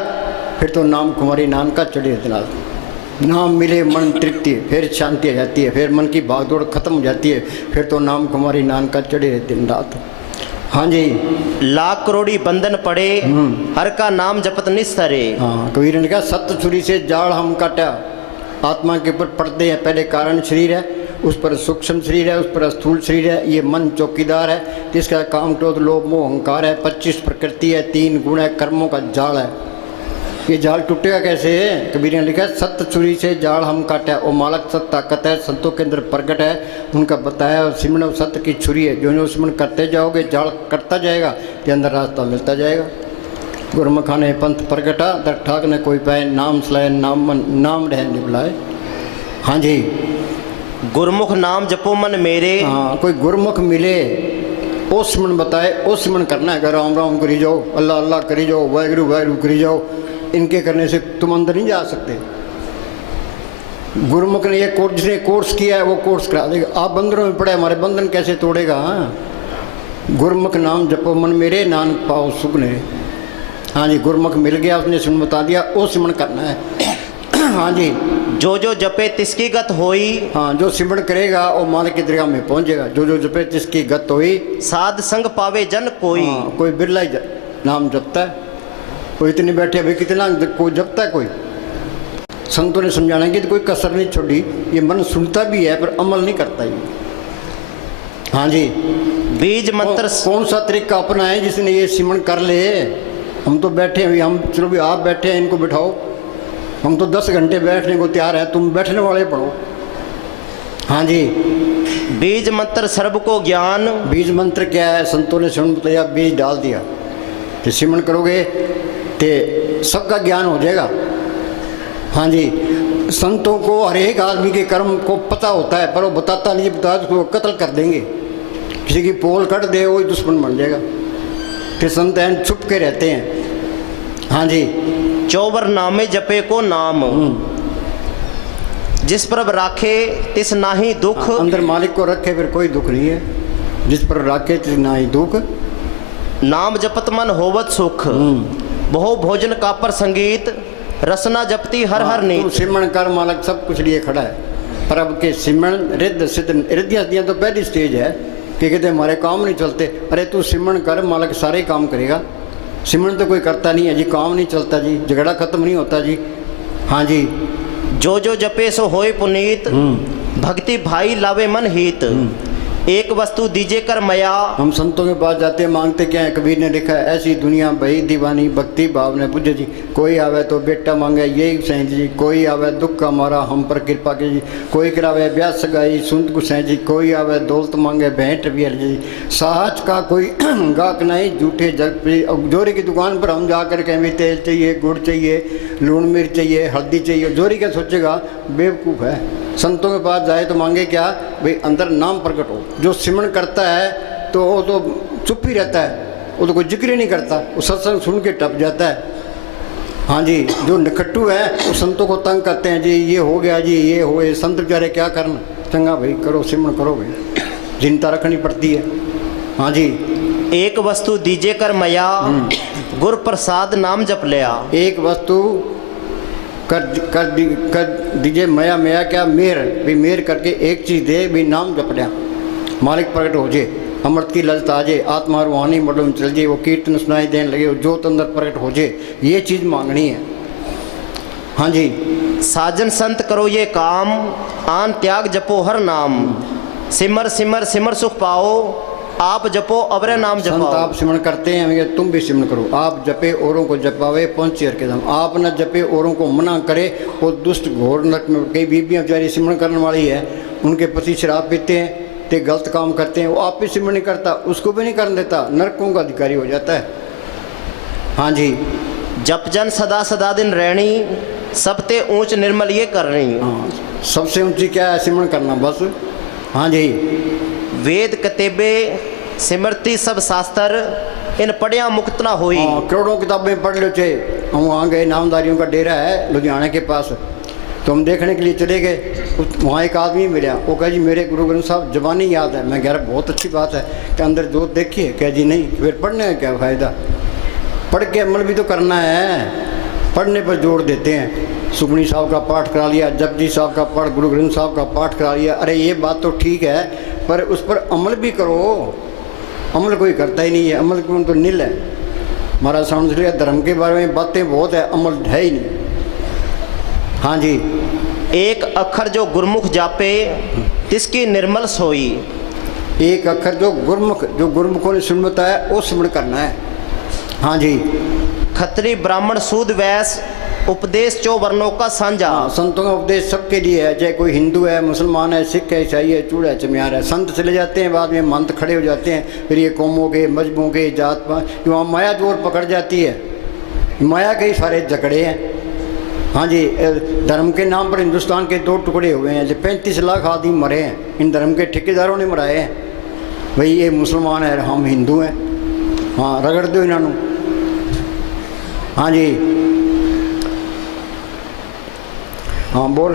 फिर तो नाम कुमारी नाम का चढ़े दिनाल। नाम मिले मन तृप्ति, फिर शांति आ जाती है, फिर मन की भागदौड़ खत्म हो जाती है, फिर तो नाम कुमारी नाम का चढ़े दिन रात। हाँ जी। लाख करोड़ी बंधन पड़े, हर का नाम जपत निस्तरे। हाँ, कबीर ने कहा सत्य छुरी से जाड़ हम काटा। आत्मा के ऊपर पर्दे हैं, पहले कारण शरीर है, उस पर सूक्ष्म शरीर है, उस पर स्थूल शरीर है। ये मन चौकीदार है, जिसका काम क्रोध लोभ मोह अहंकार है। 25 प्रकृति है, 3 गुण है, कर्मों का जाल है। ये जाल टूटेगा कैसे? कबीर ने लिखा सत्य छुरी से जाल हम काटा। वो मालक सत्य ताकत है, संतों के अंदर प्रकट है, उनका बताया सिमरण सत्य की छुरी है। जो सिमरण करते जाओगे जाल कटता जाएगा, के अंदर रास्ता मिलता जाएगा। गुरमुखा ने पंथ प्रगटा, दर ठाक ने कोई पाए, नाम सलाए नाम रह निभलाए। हाँ जी। गुरमुख नाम जपो मन मेरे। हाँ, कोई गुरमुख मिले, ओ सिमरण बताए, ओ सिमरण करना है। राम राम करी जाओ, अल्लाह अल्लाह करी जाओ, वाहिगुरु वाहिगुरु करी जाओ। इनके करने से तुम अंदर नहीं जा सकते। गुरमुख ने ये कोर्स, जिसने कोर्स किया है वो कोर्स करा देगा। आप बंधनों में पड़े, हमारे बंधन कैसे तोड़ेगा? गुरमुख नाम जपो मन मेरे, नानक पाओ सुख ने। हाँ जी, गुरमुख मिल गया, उसने सुन बता दिया, वो सिमरन करना है। हाँ जी, जो जो जपे तिसकी गत होई, हाँ, जो सिमरन करेगा वो मालिक की दरगाह में पहुंचेगा। जो जो जपे तिसकी गत होई, साध संग पावे जन कोई। हाँ, कोई बिरला ही नाम जपता है, कोई इतने बैठे अभी कितना कोई जपता है। कोई संतों ने समझाना कि तो कोई कसर नहीं छोड़ी, ये मन सुनता भी है पर अमल नहीं करता ये। हाँ जी, बीज मंत्र कौन सा तरीका अपना है जिसने ये सिमरन कर ले। हम तो बैठे हैं, हम चलो भी आप बैठे हैं, इनको बिठाओ, हम तो 10 घंटे बैठने को तैयार है, तुम बैठने वाले पढ़ो। हाँ जी, बीज मंत्र सर्व को ज्ञान। बीज मंत्र क्या है? संतों ने सिमरन बताया, बीज डाल दिया कि सिमरन करोगे तो सबका ज्ञान हो जाएगा। हाँ जी, संतों को हर एक आदमी के कर्म को पता होता है, पर वो बताता नहीं, बता उसको कत्ल कर देंगे। किसी की पोल कट दे वही दुश्मन बन जाएगा। फिर संत हैं छुप के रहते हैं। हाँ जी, 54 नामे जपे को नाम, जिस पर राखे तिस नाही दुख। अंदर मालिक को रखे फिर कोई दुख नहीं है, जिस पर राखे तिस नाही दुख। नाम जपत मन होवत सुख, बहु भोजन का पर संगीत, रसना जपती हर हर तू नीत। सिमरन कर, मालिक सब कुछ लिए खड़ा है। पर अब के सिमरन रिद्ध सिद्ध, रिद्धियाँ तो पहली स्टेज है कि कहते हमारे काम नहीं चलते। अरे तू सिमरन कर, मालिक सारे काम करेगा। सिमरन तो कोई करता नहीं है जी, काम नहीं चलता जी, झगड़ा खत्म नहीं होता जी। हाँ जी, जो जो जपे सो होए पुनीत, भक्ति भाई लावे मन हित, एक वस्तु दीजे कर मया। हम संतों के पास जाते हैं, मांगते क्या है? कबीर ने लिखा है, ऐसी दुनिया भई दीवानी, भक्ति भाव ने बुझे जी। कोई आवे तो बेटा मांगे यही सैं जी, कोई आवे दुख का मारा हम पर कृपा की जी, कोई करावे ब्याह सगाई सुनत गुसैं जी, कोई आवे दौलत मांगे भेंट भी जी। साहज का कोई गाहक नहीं, झूठे जग पे। जोरी की दुकान पर हम जाकर कहें भी तेल चाहिए, गुड़ चाहिए, लून मिर्च चाहिए, हल्दी चाहिए, जोरी क्या सोचेगा? बेवकूफ़ है। संतों के पास जाए तो मांगे क्या? भाई अंदर नाम प्रकट हो। जो सिमरन करता है तो वो तो चुप ही रहता है, वो तो कोई जिक्र ही नहीं करता, वो सत्संग सुन के टप जाता है। हाँ जी, जो निकट्टू है वो संतों को तंग करते हैं जी, ये हो गया जी, ये हो गए। संत बेचारे क्या करना? चंगा भाई करो, सिमरन करो भाई, चिंता रखनी पड़ती है। हाँ जी, एक वस्तु दीजे कर मया, गुर प्रसाद नाम जप लिया। एक वस्तु कर दीजिए मया। मया क्या? मेर भी, मेर करके एक चीज़ दे भी, नाम जप लिया, मालिक प्रकट हो जाए, अमृत की ललत आ जाए, आत्मा रूहानी मडों में चल जाए, वो कीर्तन सुनाई देने लगे, वो जोत अंदर प्रकट हो जाए, ये चीज़ मांगनी है। हाँ जी, साजन संत करो ये काम, आन त्याग जपो हर नाम, सिमर सिमर सिमर सुख पाओ, आप जपो अवरे नाम संत जपाओ। आप सिमरन करते हैं, हमें तुम भी सिमरन करो। आप जपे औरों को जपावे, पहुँचे हर के धाम। आप न जपे औरों को मना करे, वो दुष्ट घोर नरक में। कई बीबियाँ बेचारी सिमरन करने वाली है, उनके पति शराब पीते हैं तो गलत काम करते हैं, वो आप भी सिमरन नहीं करता, उसको भी नहीं करने देता, नरकों का अधिकारी हो जाता है। हाँ जी, जप जन सदा सदा दिन रहनी, सबते ऊंच निर्मल ये करनी। हाँ, सबसे ऊँची क्या है? सिमरन करना बस। हाँ जी, वेद कतेबे सिमरती सब शास्त्र, इन पढ़िया मुक्त ना होई। हाँ, करोड़ों किताबें पढ़ लो चाहे। हम वहाँ गए, नामदारियों का डेरा है लुधियाना के पास, तो हम देखने के लिए चले गए। वहाँ एक आदमी मिला, वो कहा जी मेरे गुरु ग्रंथ साहब जबानी याद है। मैं कह रहा बहुत अच्छी बात है, कि अंदर जोत देखिए। कह जी नहीं, फिर पढ़ने का क्या फ़ायदा? पढ़ के अमल भी तो करना है, पढ़ने पर जोर देते हैं। सुखमनी साहब का पाठ करा लिया, जपजी साहब का पाठ, गुरु ग्रंथ साहब का पाठ करा लिया। अरे ये बात तो ठीक है, पर उस पर अमल भी करो। अमल कोई करता ही नहीं है, अमल क्यों तो नील है। महाराज समझ लिया, धर्म के बारे में बातें बहुत है, अमल है ही नहीं। हाँ जी, एक अक्षर जो गुरमुख जापे, तिसकी निर्मल सोई। एक अक्षर जो गुरमुखों ने सुन बताया वो सिमरन करना है। हाँ जी, खत्री ब्राह्मण सूद वैश्य, उपदेश चो वर्णों का साझा। हाँ, संतों का उपदेश सबके लिए है, चाहे कोई हिंदू है, मुसलमान है, सिख है, ईसाई है, चूड़ा है, चमियार है। संत चले जाते हैं, बाद में मंत खड़े हो जाते हैं, फिर ये कौमों के, मजहबों के, जात पात, वहाँ माया जोर पकड़ जाती है। माया के ही सारे झगड़े हैं। हाँ जी, धर्म के नाम पर हिंदुस्तान के 2 टुकड़े हुए हैं। जो 35 लाख आदमी मरे हैं, इन धर्म के ठेकेदारों ने मराए हैं। भाई ये मुसलमान है, हम हिंदू हैं। हाँ, रगड़ दो इन्होंने। हाँ जी, हाँ बोल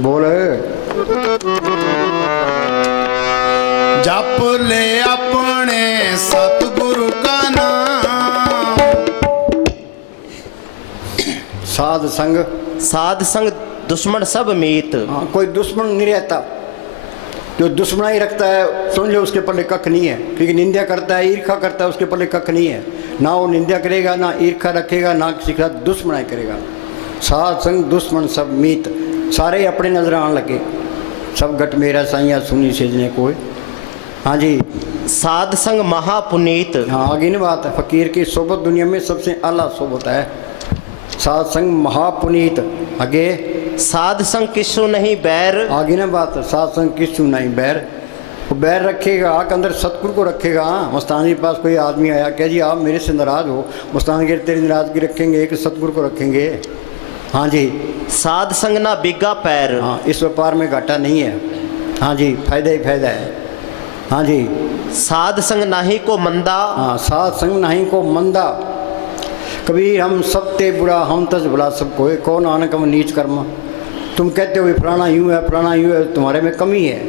बोल। जप ले अपने सतगुरु का नाम। साध संग, साध संग दुश्मन सब मीत। हाँ, कोई दुश्मन नहीं रहता। जो दुश्मना ही रखता है समझ लो उसके पल्ले कख नहीं है, क्योंकि निंदा करता है, ईर्खा करता है, उसके पल्ले कख नहीं है। ना वो निंदा करेगा, ना ईर्खा रखेगा, ना किसी का दुश्मनाई करेगा। साध संग दुश्मन सब मीत, सारे अपने नजर आने लगे। सब गट मेरा साइया सुनी सेजने कोई। हाँ जी। साध संग महापुनीत। हाँ, आगे नहीं बात है। फकीर की सोबत दुनिया में सबसे आला सोबत है। साध संग महापुनीत। आगे साध संग किसु नहीं बैर। आगे ना बात है। साध संग किसु नहीं बैर। वो बैर रखेगा के अंदर सतगुरु को रखेगा। मस्तान जी के पास कोई आदमी आया, कह जी आप मेरे से नाराज हो, मस्तान जी तेरी नाराजगी रखेंगे कि सतगुरु को रखेंगे। हाँ जी। साध संग ना बिगा पैर। हाँ, इस व्यापार में घाटा नहीं है। हाँ जी, फायदा ही फायदा है। हाँ जी। साध संग नाही को मंदा। हाँ, साध संग नहीं को मंदा। कबीर हम सब ते बुरा हम तज भला सब कोई, कौन नानक हम नीच कर्म। तुम कहते हो फलाना यूँ है फलाना यूँ है, तुम्हारे में कमी है।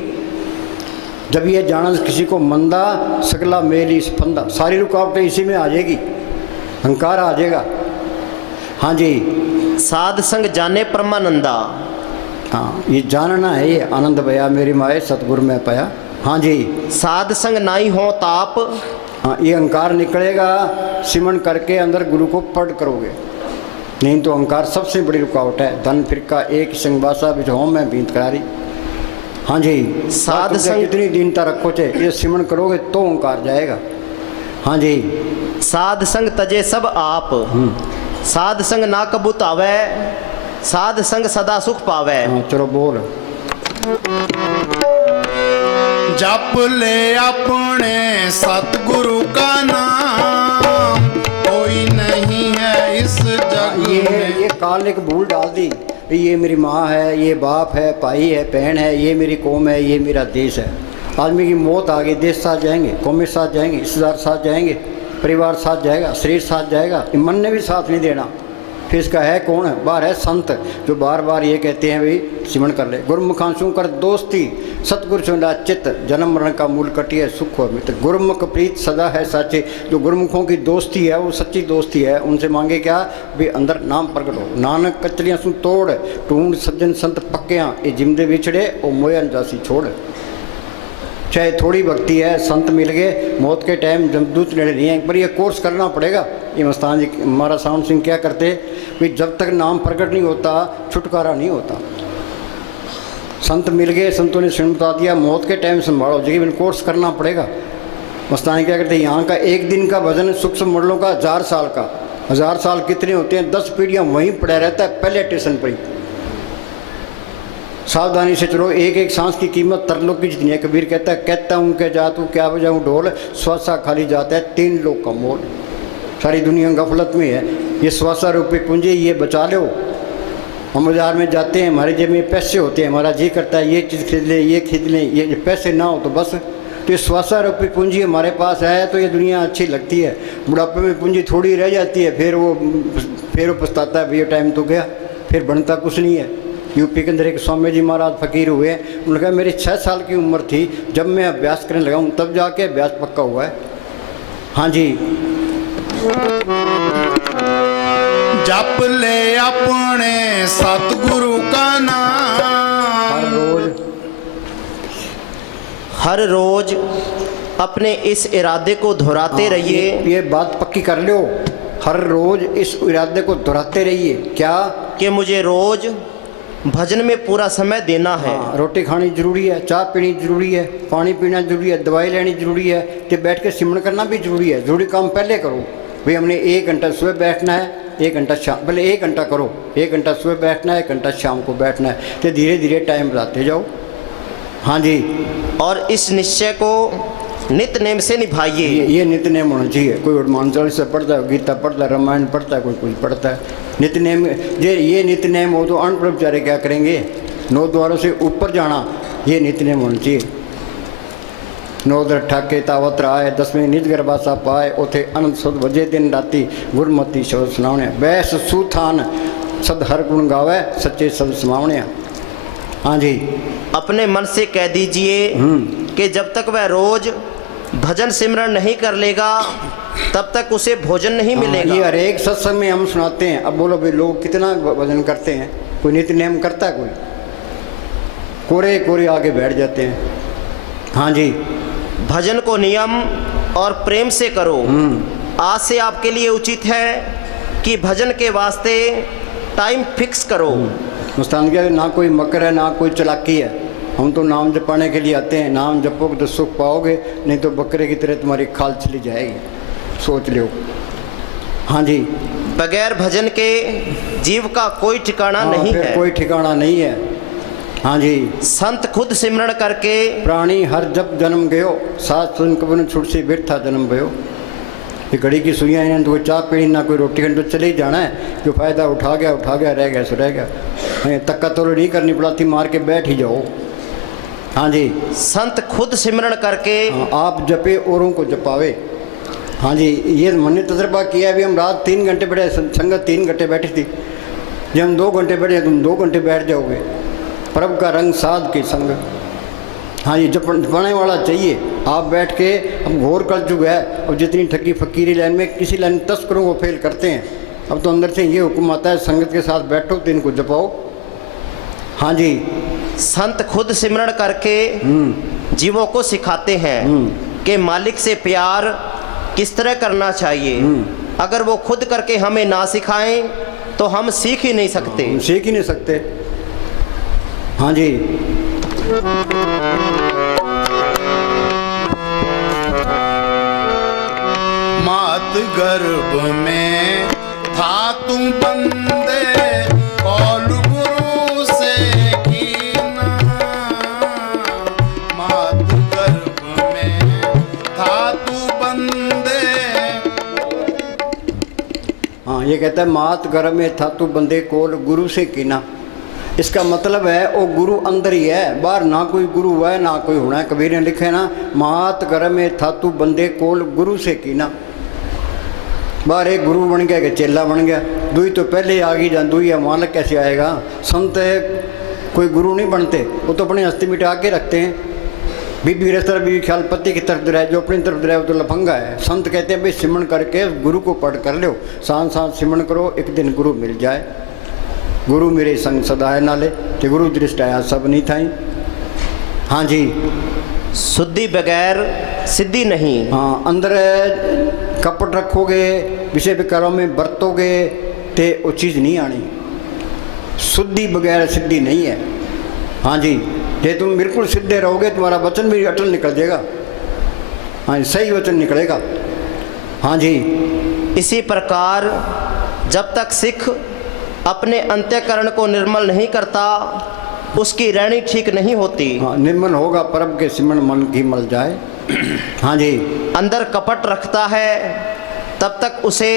जब ये जाना किसी को मंदा सकला मेली फंदा, सारी रुकावटें इसी में आ जाएगी, अहंकार आ जाएगा। हाँ जी। साध संग जाने परमानंदा। हाँ, ये जानना है, ये आनंद भया मेरी माए सतगुरु में पाया। हाँ जी। साध संग नाई हो ताप। हाँ, ये अहंकार निकलेगा सिमन करके अंदर गुरु को पढ़ करोगे, नहीं तो अहंकार सबसे बड़ी रुकावट है। धन फिरका एक संगवासा बिछो में बीत करारी। हाँ जी। साध संग कितनी दीनता रखो चे, ये सिमन करोगे तो अहंकार जाएगा। हाँ जी। साध संग तजे सब आप। साध संग ना कबूत आवे, साध संग सदा सुख पावे। हाँ, चलो बोल। जप ले अपने सतगुरु का नाम, कोई नहीं है इस जग में। ये काल ने एक भूल डाल दी, ये मेरी माँ है, ये बाप है, भाई है, बहन है, ये मेरी कौम है, ये मेरा देश है। आदमी की मौत आ गई, देश साथ जाएंगे, कौमें साथ जाएंगे, रिश्तेदार साथ जाएंगे, परिवार साथ जाएगा, शरीर साथ जाएगा, मन ने भी साथ नहीं देना। फिर इसका है कौन है? बाहर है संत, जो बार बार ये कहते हैं भाई सिमरण कर ले। गुरुमुखांशु कर दोस्ती, सतगुरु चुना चित्त, जन्म मरण का मूल कटिए सुख हो मित्र। गुरुमुख प्रीत सदा है साचे, जो गुरुमुखों की दोस्ती है वो सच्ची दोस्ती है। उनसे मांगे क्या? भी अंदर नाम प्रकट हो। नानक कचलियाँ सुन तोड़, ढूंढ सज्जन संत पक्कियाँ, ये जिमदे बिछड़े और मोयन जासी छोड़। चाहे थोड़ी भक्ति है, संत मिल गए, मौत के टाइम जमदूत नेड़े नहीं है, पर ये कोर्स करना पड़ेगा। ये मस्तान जी महाराज सावन सिंह क्या करते कि जब तक नाम प्रकट नहीं होता छुटकारा नहीं होता। संत मिल गए, संतों ने स्वयं बता दिया, मौत के टाइम संभालो, लेकिन कोर्स करना पड़ेगा। मस्तान क्या करते हैं, यहाँ का एक दिन का भजन सूक्ष्म मंडलों का 1000 साल का। 1000 साल कितने होते हैं? 10 पीढ़ियाँ वहीं पड़ा रहता है, पहले स्टेशन पर ही। सावधानी से चलो, एक एक सांस की कीमत तरलोक की जितनी है। कबीर कहता हूँ क्या जा तू क्या बजाऊँ ढोल, श्वासा खाली जाता है 3 लोग का मोल। सारी दुनिया गफलत में है। ये श्वासा रूपी पूंजी ये बचा लो। हम बाजार में जाते हैं, हमारे जेब में पैसे होते हैं, हमारा जी करता है ये चीज़ खरीद लें, ये खरीद लें, ये पैसे ना हो तो बस। तो ये श्वासा रूपी पूंजी हमारे पास है तो ये दुनिया अच्छी लगती है। बुढ़ापे में पूंजी थोड़ी रह जाती है, फिर वो पछताता है, भैया टाइम तो गया, फिर बनता कुछ नहीं है। यूपी के अंदर एक स्वामी जी महाराज फकीर हुए, उन्होंने कहा मेरी 6 साल की उम्र थी जब मैं अभ्यास करने लगा हूँ, तब जाके अभ्यास पक्का हुआ है। हाँ जी। जप ले अपने सतगुरु का नाम, हर रोज अपने इस इरादे को दोहराते रहिए। ये बात पक्की कर लो, हर रोज इस इरादे को दोहराते रहिए। क्या? कि मुझे रोज भजन में पूरा समय देना है। रोटी खानी जरूरी है, चाय पीनी जरूरी है, पानी पीना जरूरी है, दवाई लेनी जरूरी है, तो बैठ के सिमरण करना भी जरूरी है। जरूरी काम पहले करो भाई। हमने 1 घंटा सुबह बैठना है, 1 घंटा शाम, पहले 1 घंटा करो, 1 घंटा सुबह बैठना है, 1 घंटा शाम को बैठना है, तो धीरे धीरे टाइम बढ़ाते जाओ। हाँ जी। और इस निश्चय को नित नेम से निभाइए। ये नित नेम होना चाहिए। कोई हनुमान चालीसा पढ़ता है, गीता पढ़ता है, रामायण पढ़ता है, कोई कुछ पढ़ता है। नित नेम ये नित नेम हो तो अन्न ब्रह्मचारी क्या करेंगे? 9 द्वारों से ऊपर जाना, ये नित नेम होना चाहिए। 9 दर ठाके तावत आए, 10वें निज गर्भासा पाए, उथे अनंत सुध वजे दिन राती, गुरमती शब्द सुनावने। बैस सुथान सद हर गुण गावे, सच्चे शब्द समावने। हाँ जी। अपने मन से कह दीजिए कि जब तक वह रोज भजन सिमरन नहीं कर लेगा तब तक उसे भोजन नहीं मिलेगा। ये हर एक सत्संग में हम सुनाते हैं। अब बोलो भाई लोग कितना भजन करते हैं? कोई नित्य नियम करता है? कोई कोरे कोरे आगे बैठ जाते हैं। हाँ जी। भजन को नियम और प्रेम से करो। आज से आपके लिए उचित है कि भजन के वास्ते टाइम फिक्स करो। मुस्तान क्या ना कोई मकर है ना कोई चालाकी है। हम तो नाम जपाने के लिए आते हैं। नाम जपोगे तो सुख पाओगे, नहीं तो बकरे की तरह तुम्हारी खाल चली जाएगी। सोच लो। हाँ जी। बगैर भजन के जीव का कोई ठिकाना नहीं फिर है। कोई ठिकाना नहीं है। हाँ जी। संत खुद सिमरण करके प्राणी हर जब जन्म गयो, सात सुन कबन छुट से बिरथा जन्म भयो। ये घड़ी की सुइयाँ हैं तो कोई चाय पीनी ना कोई रोटी खानी, तो चले ही जाना है। जो फायदा उठा गया रह गया सो रह गया। तक्का तो नहीं करनी पड़ती, मार के बैठ ही जाओ। हाँ जी। संत खुद सिमरण करके आप जपे औरों को जपावे। हाँ जी। ये मैंने तजर्बा किया है। अभी हम रात 3 घंटे बैठे, संगत 3 घंटे बैठी थी। जब हम 2 घंटे बैठे तुम 2 घंटे बैठ जाओगे। प्रभु का रंग साध के संग। हाँ जी। जपने वाला चाहिए। आप बैठ के अब घोर कर चुका है। और जितनी ठगी फकीरी लाइन में किसी लाइन तस्करों को फेल करते हैं। अब तो अंदर से ये हुक्म आता है संगत के साथ बैठो तो इनको जपाओ। हाँ जी। संत खुद सिमरण करके जीवों को सिखाते हैं कि मालिक से प्यार किस तरह करना चाहिए। अगर वो खुद करके हमें ना सिखाएं तो हम सीख ही नहीं सकते। सीख ही नहीं सकते। हाँ जी। मात गर्भ में था तू बंदे, कौल गुरु से कीना। मात गर्भ में था तू बंदे। हाँ ये कहता है मात गर्भ में था तू बंदे कोल गुरु से कीना। इसका मतलब है वो गुरु अंदर ही है, बाहर ना कोई गुरु है ना कोई होना है। कबीर ने लिखे ना, मात गर्भ में था तू बंदे कोल गुरु से कीना। बाहर एक गुरु बन गया कि चेला बन गया। दुई तो पहले आ गई जान, दुई मालक कैसे आएगा। संत कोई गुरु नहीं बनते, वो तो अपने हस्ती मिटा के रखते हैं। बीबी इस तरफ भी ख्याल पति की तरफ रहे, जो अपनी तरफ रहे वो तो लफंगा है। संत कहते हैं भाई सिमरण करके गुरु को पढ़ कर लो, सांस सांस सिमरण करो, एक दिन गुरु मिल जाए। गुरु मेरे संग सदाए नाले, कि गुरु दृष्ट आया सब नहीं थाई। हाँ जी। शुद्धि बगैर सिद्धि नहीं। हाँ अंदर कपट रखोगे, विषय विकारों में बरतोगे तो वो चीज़ नहीं आनी। शुद्धि बगैर सिद्धि नहीं है। हाँ जी। ये तुम बिल्कुल सीधे रहोगे तुम्हारा वचन भी अटल निकल जाएगा। हाँ सही वचन निकलेगा। हाँ जी। इसी प्रकार जब तक सिख अपने अंत्यकरण को निर्मल नहीं करता उसकी रहनी ठीक नहीं होती। हाँ निर्मल होगा परम के सिमरण मन की मल जाए। हाँ जी। अंदर कपट रखता है तब तक उसे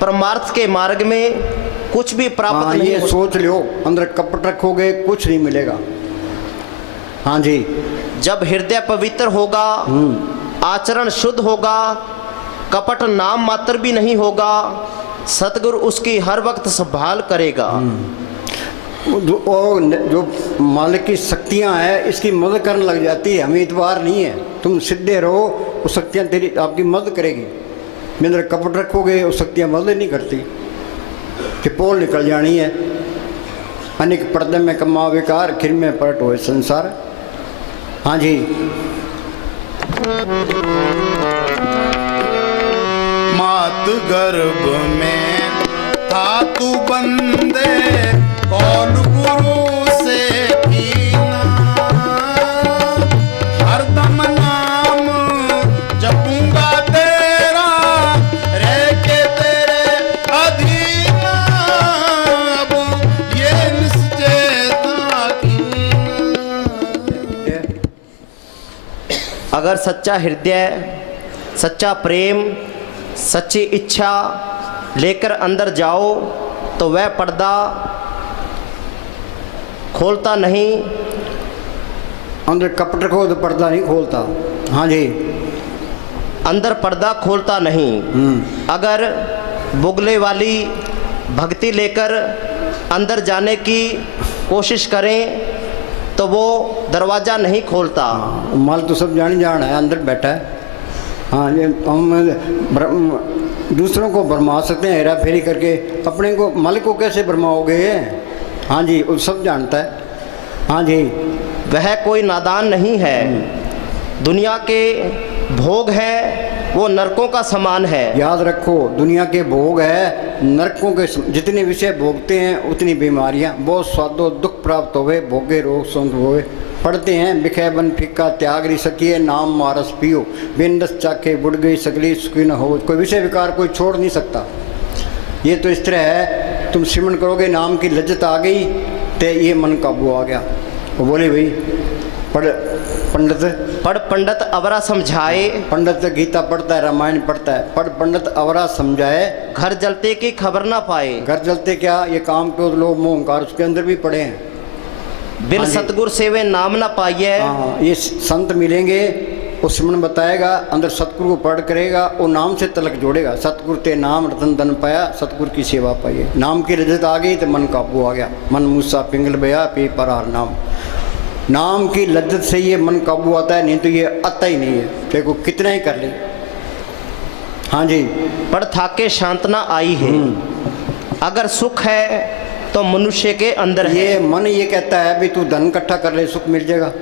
परमार्थ के मार्ग में कुछ भी प्राप्त नहीं ये हो। सोच लो, अंदर कपट रखोगे कुछ नहीं मिलेगा। हाँ जी। जब हृदय पवित्र होगा, आचरण शुद्ध होगा, कपट नाम मात्र भी नहीं होगा, सतगुरु उसकी हर वक्त संभाल करेगा। जो मालिक की शक्तियाँ हैं इसकी मदद करने लग जाती है। हमें इतबार नहीं है, तुम सीधे रहो, वो शक्तियाँ तेरी आपकी मदद करेगी। मेरे अंदर कपट रखोगे वो शक्तियाँ मदद नहीं करती, कि पोल निकल जानी है। अनेक पर्दे में कमा विकार, खिर में पलट हुए संसार। हाँ जी। मात गर्भ में था तू बंदे, कौल गुरु से कीना। हरदम नाम जपूंगा तेरा, रह के तेरे अधीन। अब ये निश्चय था कीना। अगर सच्चा हृदय, सच्चा प्रेम, सच्ची इच्छा लेकर अंदर जाओ तो वह पर्दा खोलता नहीं। अंदर कपट रखो तो पर्दा नहीं खोलता। हाँ जी। अंदर पर्दा खोलता नहीं। अगर बुगले वाली भक्ति लेकर अंदर जाने की कोशिश करें तो वो दरवाज़ा नहीं खोलता। माल तो सब जान है, अंदर बैठा है। हाँ, ये हम दूसरों को भरमा सकते हैं हेरा फेरी करके, अपने को मालिक को कैसे भरमाओगे? हाँ जी, वो सब जानता है। हाँ जी, वह कोई नादान नहीं है। दुनिया के भोग है वो नरकों का समान है। याद रखो, दुनिया के भोग है नरकों के जितने विषय भोगते हैं उतनी बीमारियां, बहुत स्वादो दुख प्राप्त होवे, भोगे रोग संग होवे। पढ़ते हैं बिखे बन फिक्का त्याग री सकिए, नाम मारस पियो बिन रस चाखे बुढ़ गई सगली सुखी न हो। कोई विषय विकार कोई छोड़ नहीं सकता। ये तो इस तरह है, तुम सिमरन करोगे, नाम की लज्जत आ गई तो ये मन काबू आ गया। वो बोले भाई पढ़ पंडित अवरा समझाए, पंडित गीता पढ़ता है, रामायण पढ़ता है, पढ़ पंडित अवरा समझाए, घर जलते की खबर ना पाए। घर जलते क्या, ये काम क्रोध लोभ मोह अहंकार उसके अंदर भी पड़े हैं। बिन हाँ जी। सतगुर सेवे नाम ना पाइए। हाँ, ये संत मिलेंगे, वो सिमरन बताएगा, अंदर सतगुरु को पढ़ करेगा, वो नाम से तलक जोड़ेगा। सतगुरु ते नाम रतन धन पाया, सतगुरु की सेवा पाइए। नाम की रजत आ गई तो मन काबू आ गया। मन मूसा पिंगल बया पी परार नाम। नाम की लज्जत से ये मन काबू आता है, नहीं तो ये आता ही नहीं है, देखो कितना ही कर ले। हाँ जी, पर थाके शांतना आई है। अगर सुख है तो मनुष्य के अंदर है। ये मन ये कहता है भी तू धन इकट्ठा कर ले, सुख मिल जाएगा।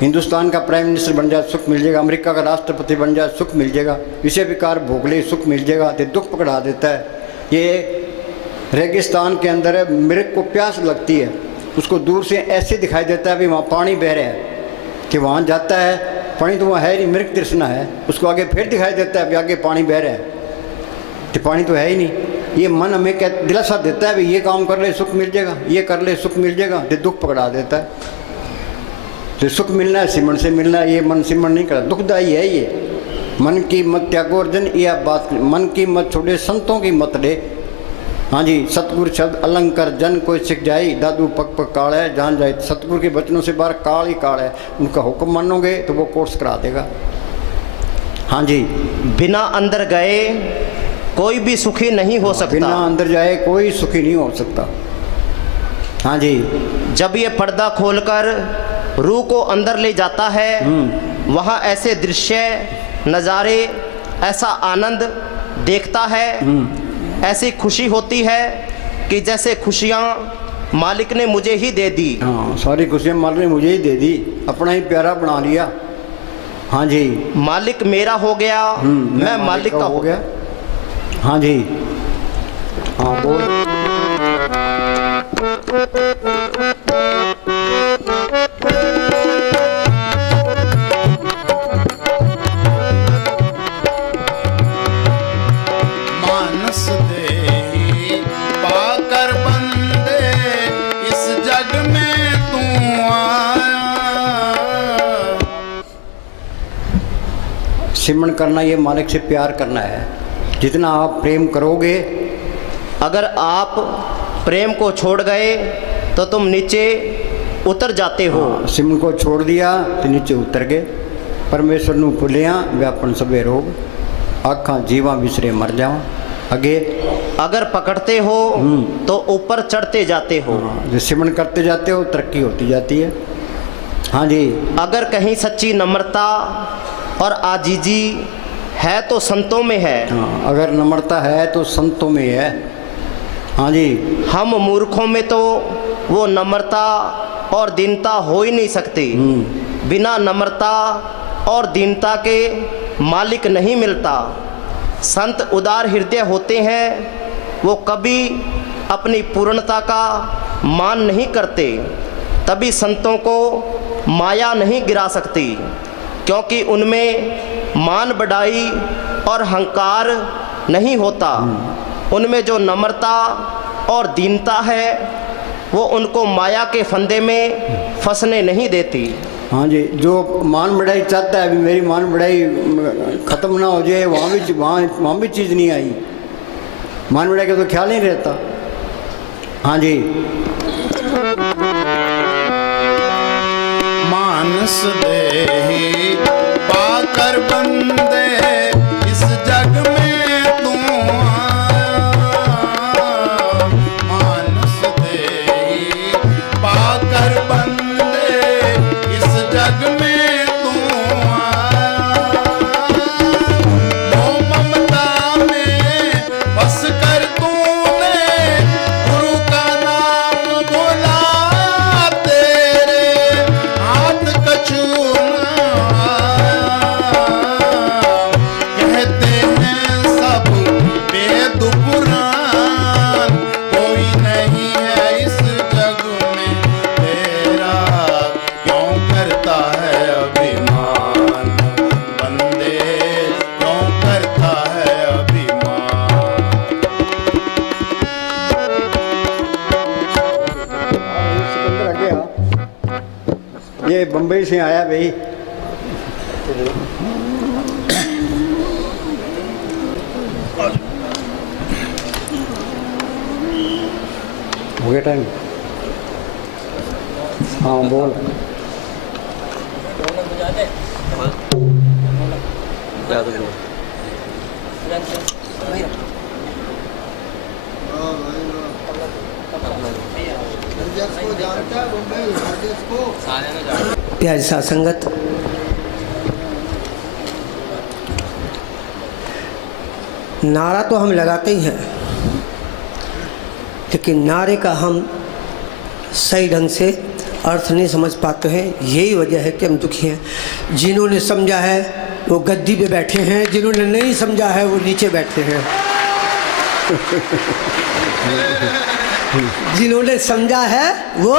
हिंदुस्तान का प्राइम मिनिस्टर बन जाए, सुख मिल जाएगा। अमेरिका का राष्ट्रपति बन जाए, सुख मिल जाएगा। विषय विकार भोग ले, सुख मिल जाएगा। तो दुख पकड़ा देता है। ये रेगिस्तान के अंदर मृग को प्यास लगती है, उसको दूर से ऐसे दिखाई देता है भी वहाँ पानी बह रहा है, कि वहाँ जाता है पानी तो वहाँ है नहीं, मृग तृष्णा है। उसको आगे फिर दिखाई देता है भी आगे पानी बह रहा है, तो पानी तो है ही नहीं। ये मन हमें क्या दिलासा देता है भी ये काम कर ले सुख मिल जाएगा, ये कर ले सुख मिल जाएगा, तो दुख पकड़ा देता है। तो सुख मिलना है सिमरन से मिलना है, ये मन सिमरन नहीं करता, दुखदायी है ये। मन की मत त्यागो अर्जन, यह बात मन की मत छोड़े, संतों की मत ले। हाँ जी, सतगुरु शब्द अलंकार जन कोई सिख जाए, दादू पक पक काल है जान जाए। सतगुरु के बचनों से बाहर काल ही काल है। उनका हुक्म मानोगे तो वो कोर्स करा देगा। हाँ जी, बिना अंदर गए कोई भी सुखी नहीं हो सकता। बिना अंदर जाए कोई सुखी नहीं हो सकता। हाँ जी, जब ये पर्दा खोलकर रूह को अंदर ले जाता है, वहाँ ऐसे दृश्य नज़ारे, ऐसा आनंद देखता है, ऐसी खुशी होती है कि जैसे खुशियाँ मालिक ने मुझे ही दे दी। हाँ, सारी खुशियाँ मालिक ने मुझे ही दे दी, अपना ही प्यारा बना लिया। हाँ जी, मालिक मेरा हो गया, मैं मालिक का हो गया। हाँ जी, हाँ बोल। मानस दे पाकर बंदे, इस जग में तू आया। सिमरन करना ये मालिक से प्यार करना है। जितना आप प्रेम करोगे, अगर आप प्रेम को छोड़ गए तो तुम नीचे उतर जाते हो। सिमरन को छोड़ दिया तो नीचे उतर गए। परमेश्वर नू भुलिया व्यापन सबे रोग, आखा जीवा विसरे मर जावा। आगे अगर पकड़ते हो तो ऊपर चढ़ते जाते हो। जो सिमरन करते जाते हो तरक्की होती जाती है। हाँ जी, अगर कहीं सच्ची नम्रता और आजीजी है तो संतों में है। हाँ, अगर नम्रता है तो संतों में है। हाँ जी, हम मूर्खों में तो वो नम्रता और दीनता हो ही नहीं सकती। बिना नम्रता और दीनता के मालिक नहीं मिलता। संत उदार हृदय होते हैं, वो कभी अपनी पूर्णता का मान नहीं करते। तभी संतों को माया नहीं गिरा सकती, क्योंकि उनमें मान बढ़ाई और अहंकार नहीं होता। उनमें जो नम्रता और दीनता है वो उनको माया के फंदे में फंसने नहीं देती। हाँ जी, जो मान बढ़ाई चाहता है, अभी मेरी मान बढ़ाई ख़त्म ना हो जाए, वहाँ भी चीज़ नहीं आई। मान बढ़ाई का तो ख्याल नहीं रहता। हाँ जी, मानस दे पाकर बंदे, इस जग में तू आया। मानस दे पाकर बंदे, ये बम्बई से आया भाई। हो गया टाइम? हाँ बोल। प्यारी साथ संगत, नारा तो हम लगाते ही हैं, लेकिन नारे का हम सही ढंग से अर्थ नहीं समझ पाते हैं। यही वजह है कि हम दुखी हैं। जिन्होंने समझा है वो गद्दी पे बैठे हैं, जिन्होंने नहीं समझा है वो नीचे बैठे हैं। जिन्होंने समझा है वो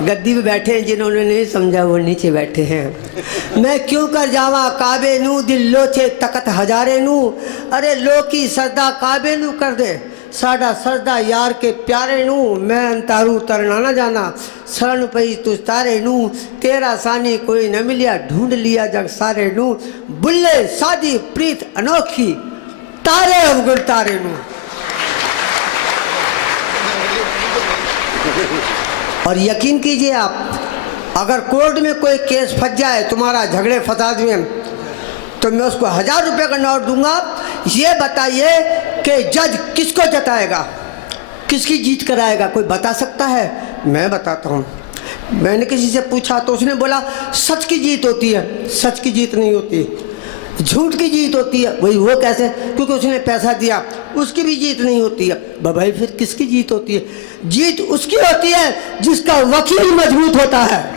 गद्दी पे बैठे हैं, जिन्होंने नहीं समझा वो नीचे बैठे हैं। मैं क्यों कर जावा काबे नू, दिल लोचे तकत हजारे नू। अरे लो की सरदा काबे नू कर दे, साडा सरदा यार के प्यारे नू। मैं अंतारू तरना ना जाना, शरण पई तुझ तारे नू। तेरा सानी कोई न मिलिया, ढूंढ लिया जग सारे नू। बुल्ले सादी प्रीत अनोखी, तारे अवगुण तारे नू। और यकीन कीजिए आप, अगर कोर्ट में कोई केस फंस जाए तुम्हारा झगड़े फसाद में, तो मैं उसको 1000 रुपये का नोट दूंगा। ये बताइए कि जज किसको जताएगा, किसकी जीत कराएगा? कोई बता सकता है? मैं बताता हूँ। मैंने किसी से पूछा तो उसने बोला सच की जीत होती है। सच की जीत नहीं होती, झूठ की जीत होती है। वही वो कैसे? क्योंकि उसने पैसा दिया, उसकी भी जीत नहीं होती है। भाई फिर किसकी जीत होती है? जीत उसकी होती है जिसका वकील मजबूत होता है।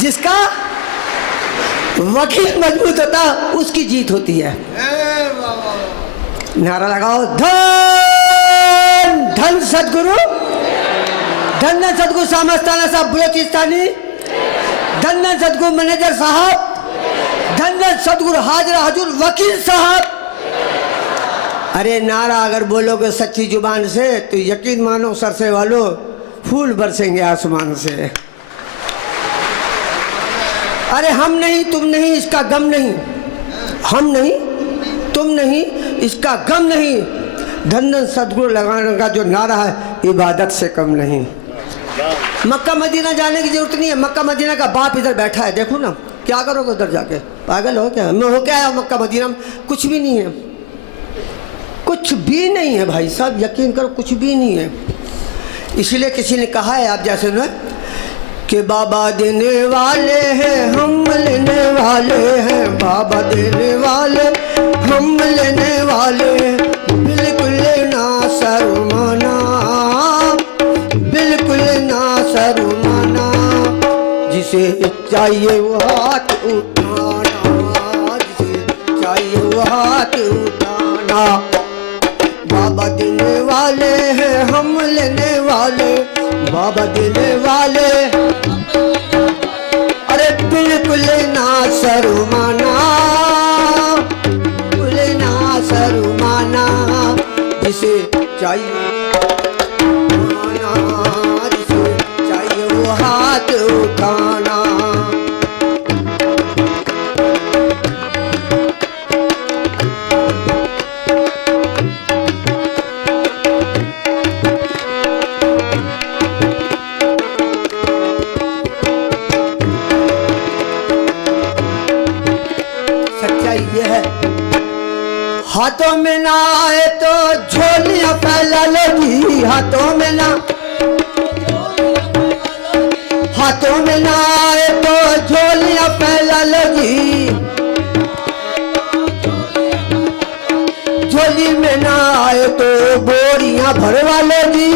जिसका वकील मजबूत होता है उसकी जीत होती है। नारा लगाओ, धन धन सदगुरु, धन धन सदगुरु सामस्ताना साहब बलोचिस्तानी, धन धन सदगुरु मैनेजर साहब, धन धन सदगुरु हाजरा हजूर वकील साहब। अरे नारा अगर बोलोगे सच्ची जुबान से तो यकीन मानो सरसे वालों फूल बरसेंगे आसमान से। अरे हम नहीं तुम नहीं इसका गम नहीं, हम नहीं तुम नहीं इसका गम नहीं। धन धन सदगुरु लगाने का जो नारा है इबादत से कम नहीं। मक्का मदीना जाने की जरूरत नहीं है। मक्का मदीना का बाप इधर बैठा है, देखो ना। क्या करोगे उधर जाके? पागल हो क्या? मैं हो क्या आया मक्का मदीना में? कुछ भी नहीं है, कुछ भी नहीं है भाई साहब, यकीन करो कुछ भी नहीं है। इसलिए किसी ने कहा है आप जैसे ना कि बाबा देने वाले हैं हम लेने वाले हैं, बाबा देने वाले हम लेने वाले, बिल्कुल ना शर्माना, बिल्कुल ना शर्माना। जिसे चाहिए वो हाथ उठाना, जिसे चाहिए वो हाथ उठाना। बाबा देने वाले हैं हम लेने वाले, बाबा देने वाले, अरे बिल्कुल ना शर्माना, बिल्कुल ना शर्माना। जिसे चाहिए जिसे चाहिए वो हाथ उठाना। हाथों में ना आए तो झोलियां फैला लोगी, हाथों में ना, हाथों में ना आए तो झोलियां फैला लोगी, झोली में ना आए तो बोरियां भरवा लोगी।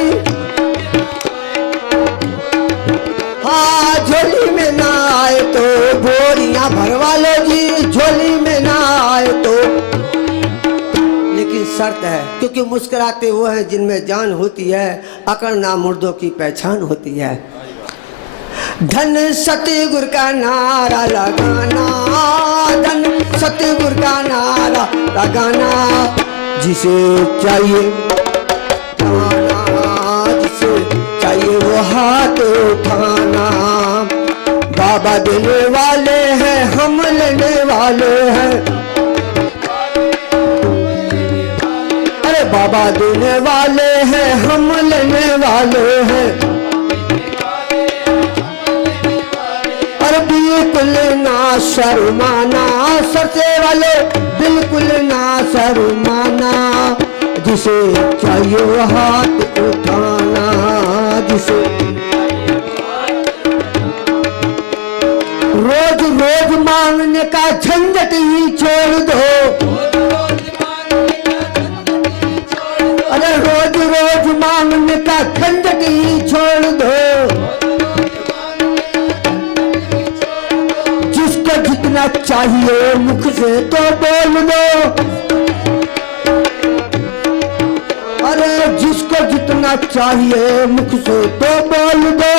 हाँ झोली में ना आए तो बोरियां भरवा लोगी, झोली में ना आए तो। शर्त है, क्योंकि मुस्कुराते वो हैं जिनमें जान होती है, अकड़ना मुर्दों की पहचान होती है। धन सतगुरु का नारा लगाना, धन सतगुरु का नारा लगाना। जिसे चाहिए उठाना, जिसे चाहिए वो हाथ उठाना। बाबा देने वाले हैं, हम लेने वाले हैं। अरे बाबा देने वाले हैं, हम लेने वाले हैं। अरे बिल्कुल ना शर्माना, सरसे वाले बिल्कुल ना शर्माना। जिसे चाहिए वो हाथ उठाना, जिसे रोज रोज मांगने का झंझट ही छोड़ दो। अरे रोज रोज मांगने का झंझट ही छोड़ दो। जिसको जितना चाहिए मुख से तो बोल दो। अरे जिसको जितना चाहिए मुख से तो बोल दो।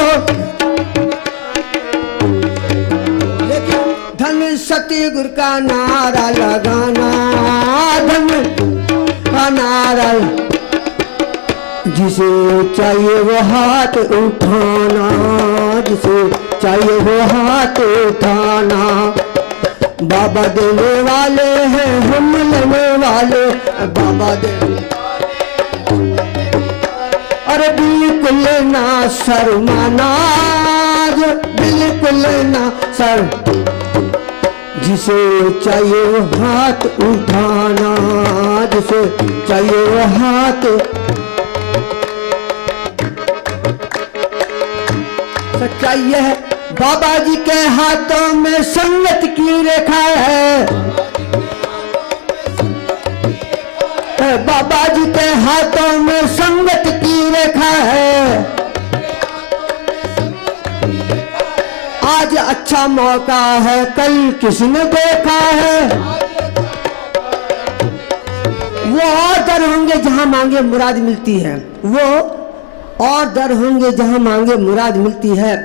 लेकिन धन सतगुरु का नारा लगाना, धन का नारा, जिसे चाहिए वो हाथ उठाना, जिसे चाहिए वो हाथ उठाना। बाबा देने वाले हैं, हम लेने वाले। बाबा देने, अरे बिल्कुल ना शर्माना, बिल्कुल ना शर, जिसे चाहिए वो हाथ उठाना, जिसे चाहिए वो हाथ। सच्चाई यह है, बाबा जी के हाथों में संगत की रेखा है। बाबा जी के हाथों में संगत की रेखा है। आज अच्छा मौका है, कल किसने देखा है। वो और दर होंगे जहां मांगे मुराद मिलती है, वो और दर होंगे जहां मांगे मुराद मिलती है।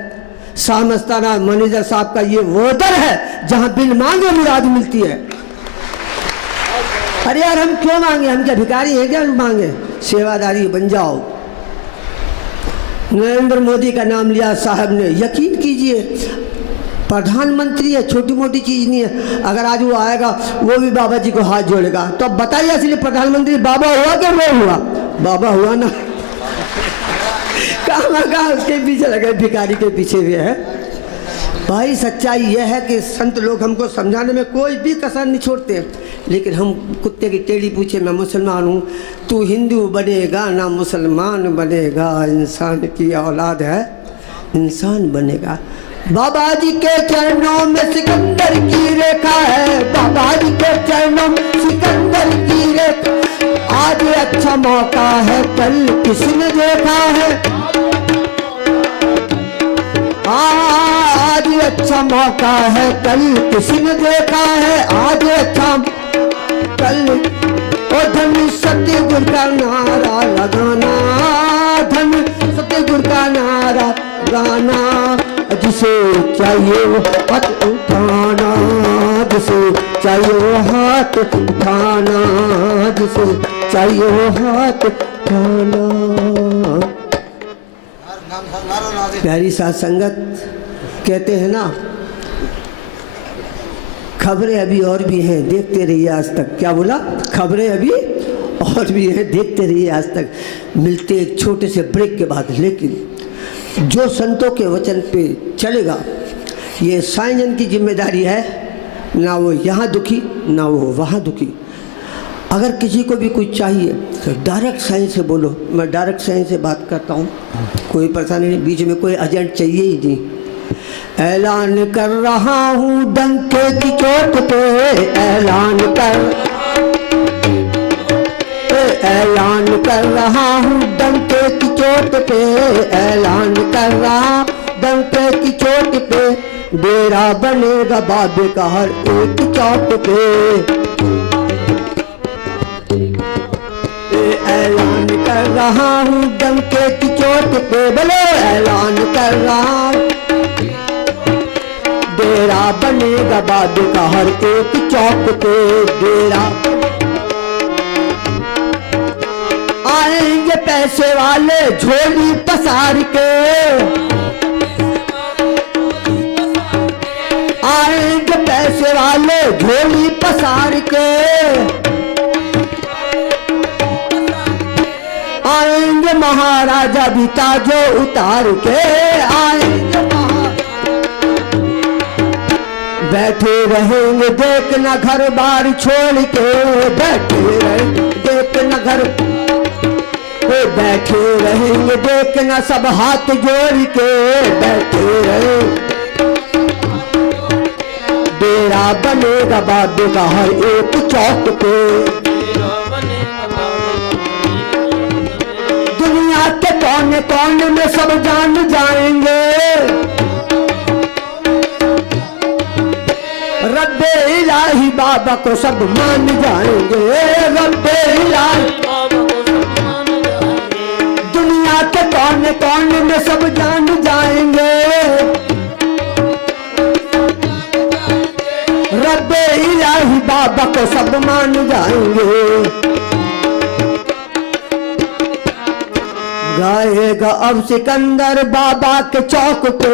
सामस्ताना मैनेजर साहब का ये वो दर है जहां बिन मांगे मुराद मिलती है। अरे यार हम क्यों मांगे, हम क्या भिखारी हैं क्या मांगे? सेवादारी बन जाओ। नरेंद्र मोदी का नाम लिया साहब ने, यकीन कीजिए प्रधानमंत्री है, छोटी मोटी चीज नहीं है। अगर आज वो आएगा वो भी बाबा जी को हाथ जोड़ेगा, तो अब बताइए असली प्रधानमंत्री बाबा हुआ क्या वो हुआ? बाबा हुआ ना। कहाँ उसके पीछे लगे, भिखारी के पीछे भी है। भाई सच्चाई यह है कि संत लोग हमको समझाने में कोई भी कसर नहीं छोड़ते, लेकिन हम कुत्ते की टेढ़ी पूछे मैं मुसलमान हूँ, तू हिंदू बनेगा ना मुसलमान बनेगा, इंसान की औलाद है इंसान बनेगा। बाबा जी के चरणों में सिकंदर की रेखा है, बाबा जी के चरणों में सिकंदर की रेखा। आज अच्छा मौका है, कल किसने देखा है। आज अच्छा मौका है, कल किसने देखा है। आज अच्छा कल, ओ धन सतगुरु का नारा लगाना, धन सतगुरु का नारा गाना। जिसे चाहिए वो हाथ उठाना, जिसे चाहिए वो हाथ उठाना, जिसे चाहिए वो हाथ उठाना। प्यारी साथ संगत, कहते हैं ना खबरें अभी और भी हैं, देखते रहिए आज तक। क्या बोला? खबरें अभी और भी हैं, देखते रहिए आज तक। मिलते एक छोटे से ब्रेक के बाद। लेकिन जो संतों के वचन पे चलेगा, ये साईं की जिम्मेदारी है, ना वो यहाँ दुखी ना वो वहाँ दुखी। अगर किसी को भी कुछ चाहिए तो डायरेक्ट साईं से बोलो। मैं डायरेक्ट साईं से बात करता हूँ, कोई परेशानी नहीं, बीच में कोई एजेंट चाहिए ही नहीं। ऐलान कर रहा हूँ डंके की चोट पे, ऐलान कर रहा हूँ डंके की चोट पे, ऐलान कर रहा डंके की चोट पे। डेरा बनेगा बाबे का हर एक चौक पे। ऐलान कर रहा हूँ डंके की चोट पे, बोलो ऐलान कर रहा हूँ। डेरा बनेगा बाबे का हर एक चौक पे, डेरा। आएंगे पैसे वाले झोली पसार के, उतार के आएंगे महाराजा भी ताजो उतार के आएंगे बैठे रहेंगे देखना घर बार छोड़ के बैठे रहेंगे देखना घर बैठे रहेंगे देखना सब हाथ जोड़ के बैठे रहे डेरा बनेगा बाबे का हर एक चौक पे दुनिया के कोने कोने में सब जान जाएंगे रब्बे इलाही बाबा को सब मान जाएंगे रब्बे इलाही दुनिया के कोने कोने में सब जान जाएंगे रब्बे इलाही बाबा को सब मान जाएंगे गाएगा अब सिकंदर बाबा के चौक पे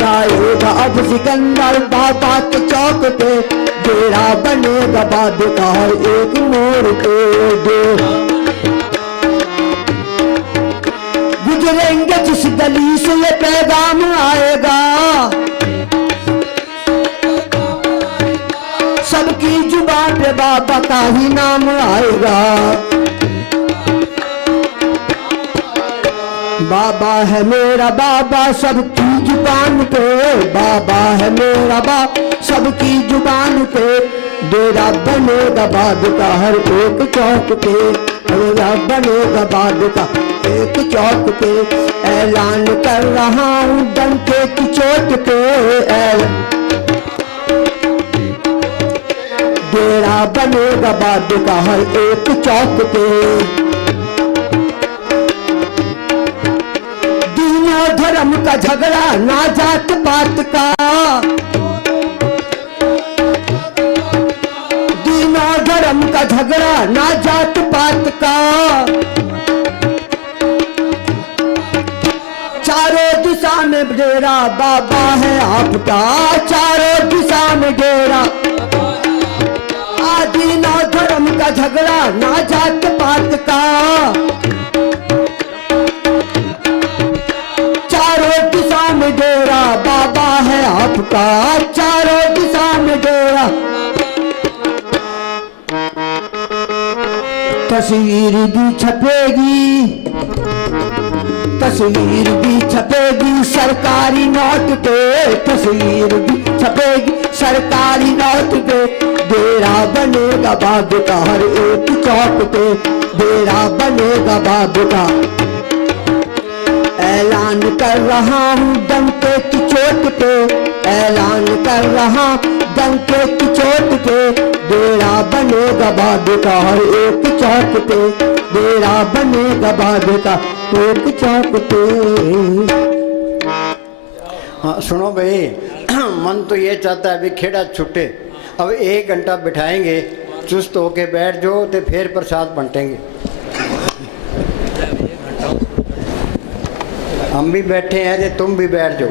गाएगा अब सिकंदर बाबा के चौक पे डेरा बनेगा बाबे का हर एक मोड़ पे गुजरेंगे जिस गली से ये पैगाम आएगा सबकी जुबान पे बाबा का ही नाम आएगा बाबा है मेरा बाबा सबकी जुबान पे बाबा है मेरा बाबा सबकी जुबान पे डेरा बनेगा बाबे का हर एक चौक पे डेरा बनेगा बाबे का एक चौक पे ऐलान कर रहा हूँ डंके की चोट पे डेरा बनेगा बाबे का हर एक चौक पे धर्म का झगड़ा ना जात पात का दीना धर्म का झगड़ा ना जात पात का चारों दिशा में डेरा बाबा है आपका चारों दिशा में डेरा दीना धर्म का झगड़ा ना जात पात का डेरा बाबा है आपका चारों दिशा में डेरा तस्वीर भी छपेगी तस्वीर भी छपेगी सरकारी नोट पे तस्वीर भी छपेगी सरकारी नोट पे डेरा बनेगा बाबे का हर एक चौक पे डेरा बनेगा बाबे का ऐलान कर रहा हूँ डंके की चोट पे ऐलान कर रहा डंके की चोट पे डेरा बनेगा बाबे का हर एक चौक पे डेरा बनेगा बाबे का एक चौक पे। हाँ सुनो भाई मन तो ये चाहता है अभी खेड़ा छुट्टे अब 1 घंटा बिठाएंगे चुस्त होके बैठ जाओ तो फिर प्रसाद बंटेंगे हम भी बैठे हैं तो तुम भी बैठ जाओ।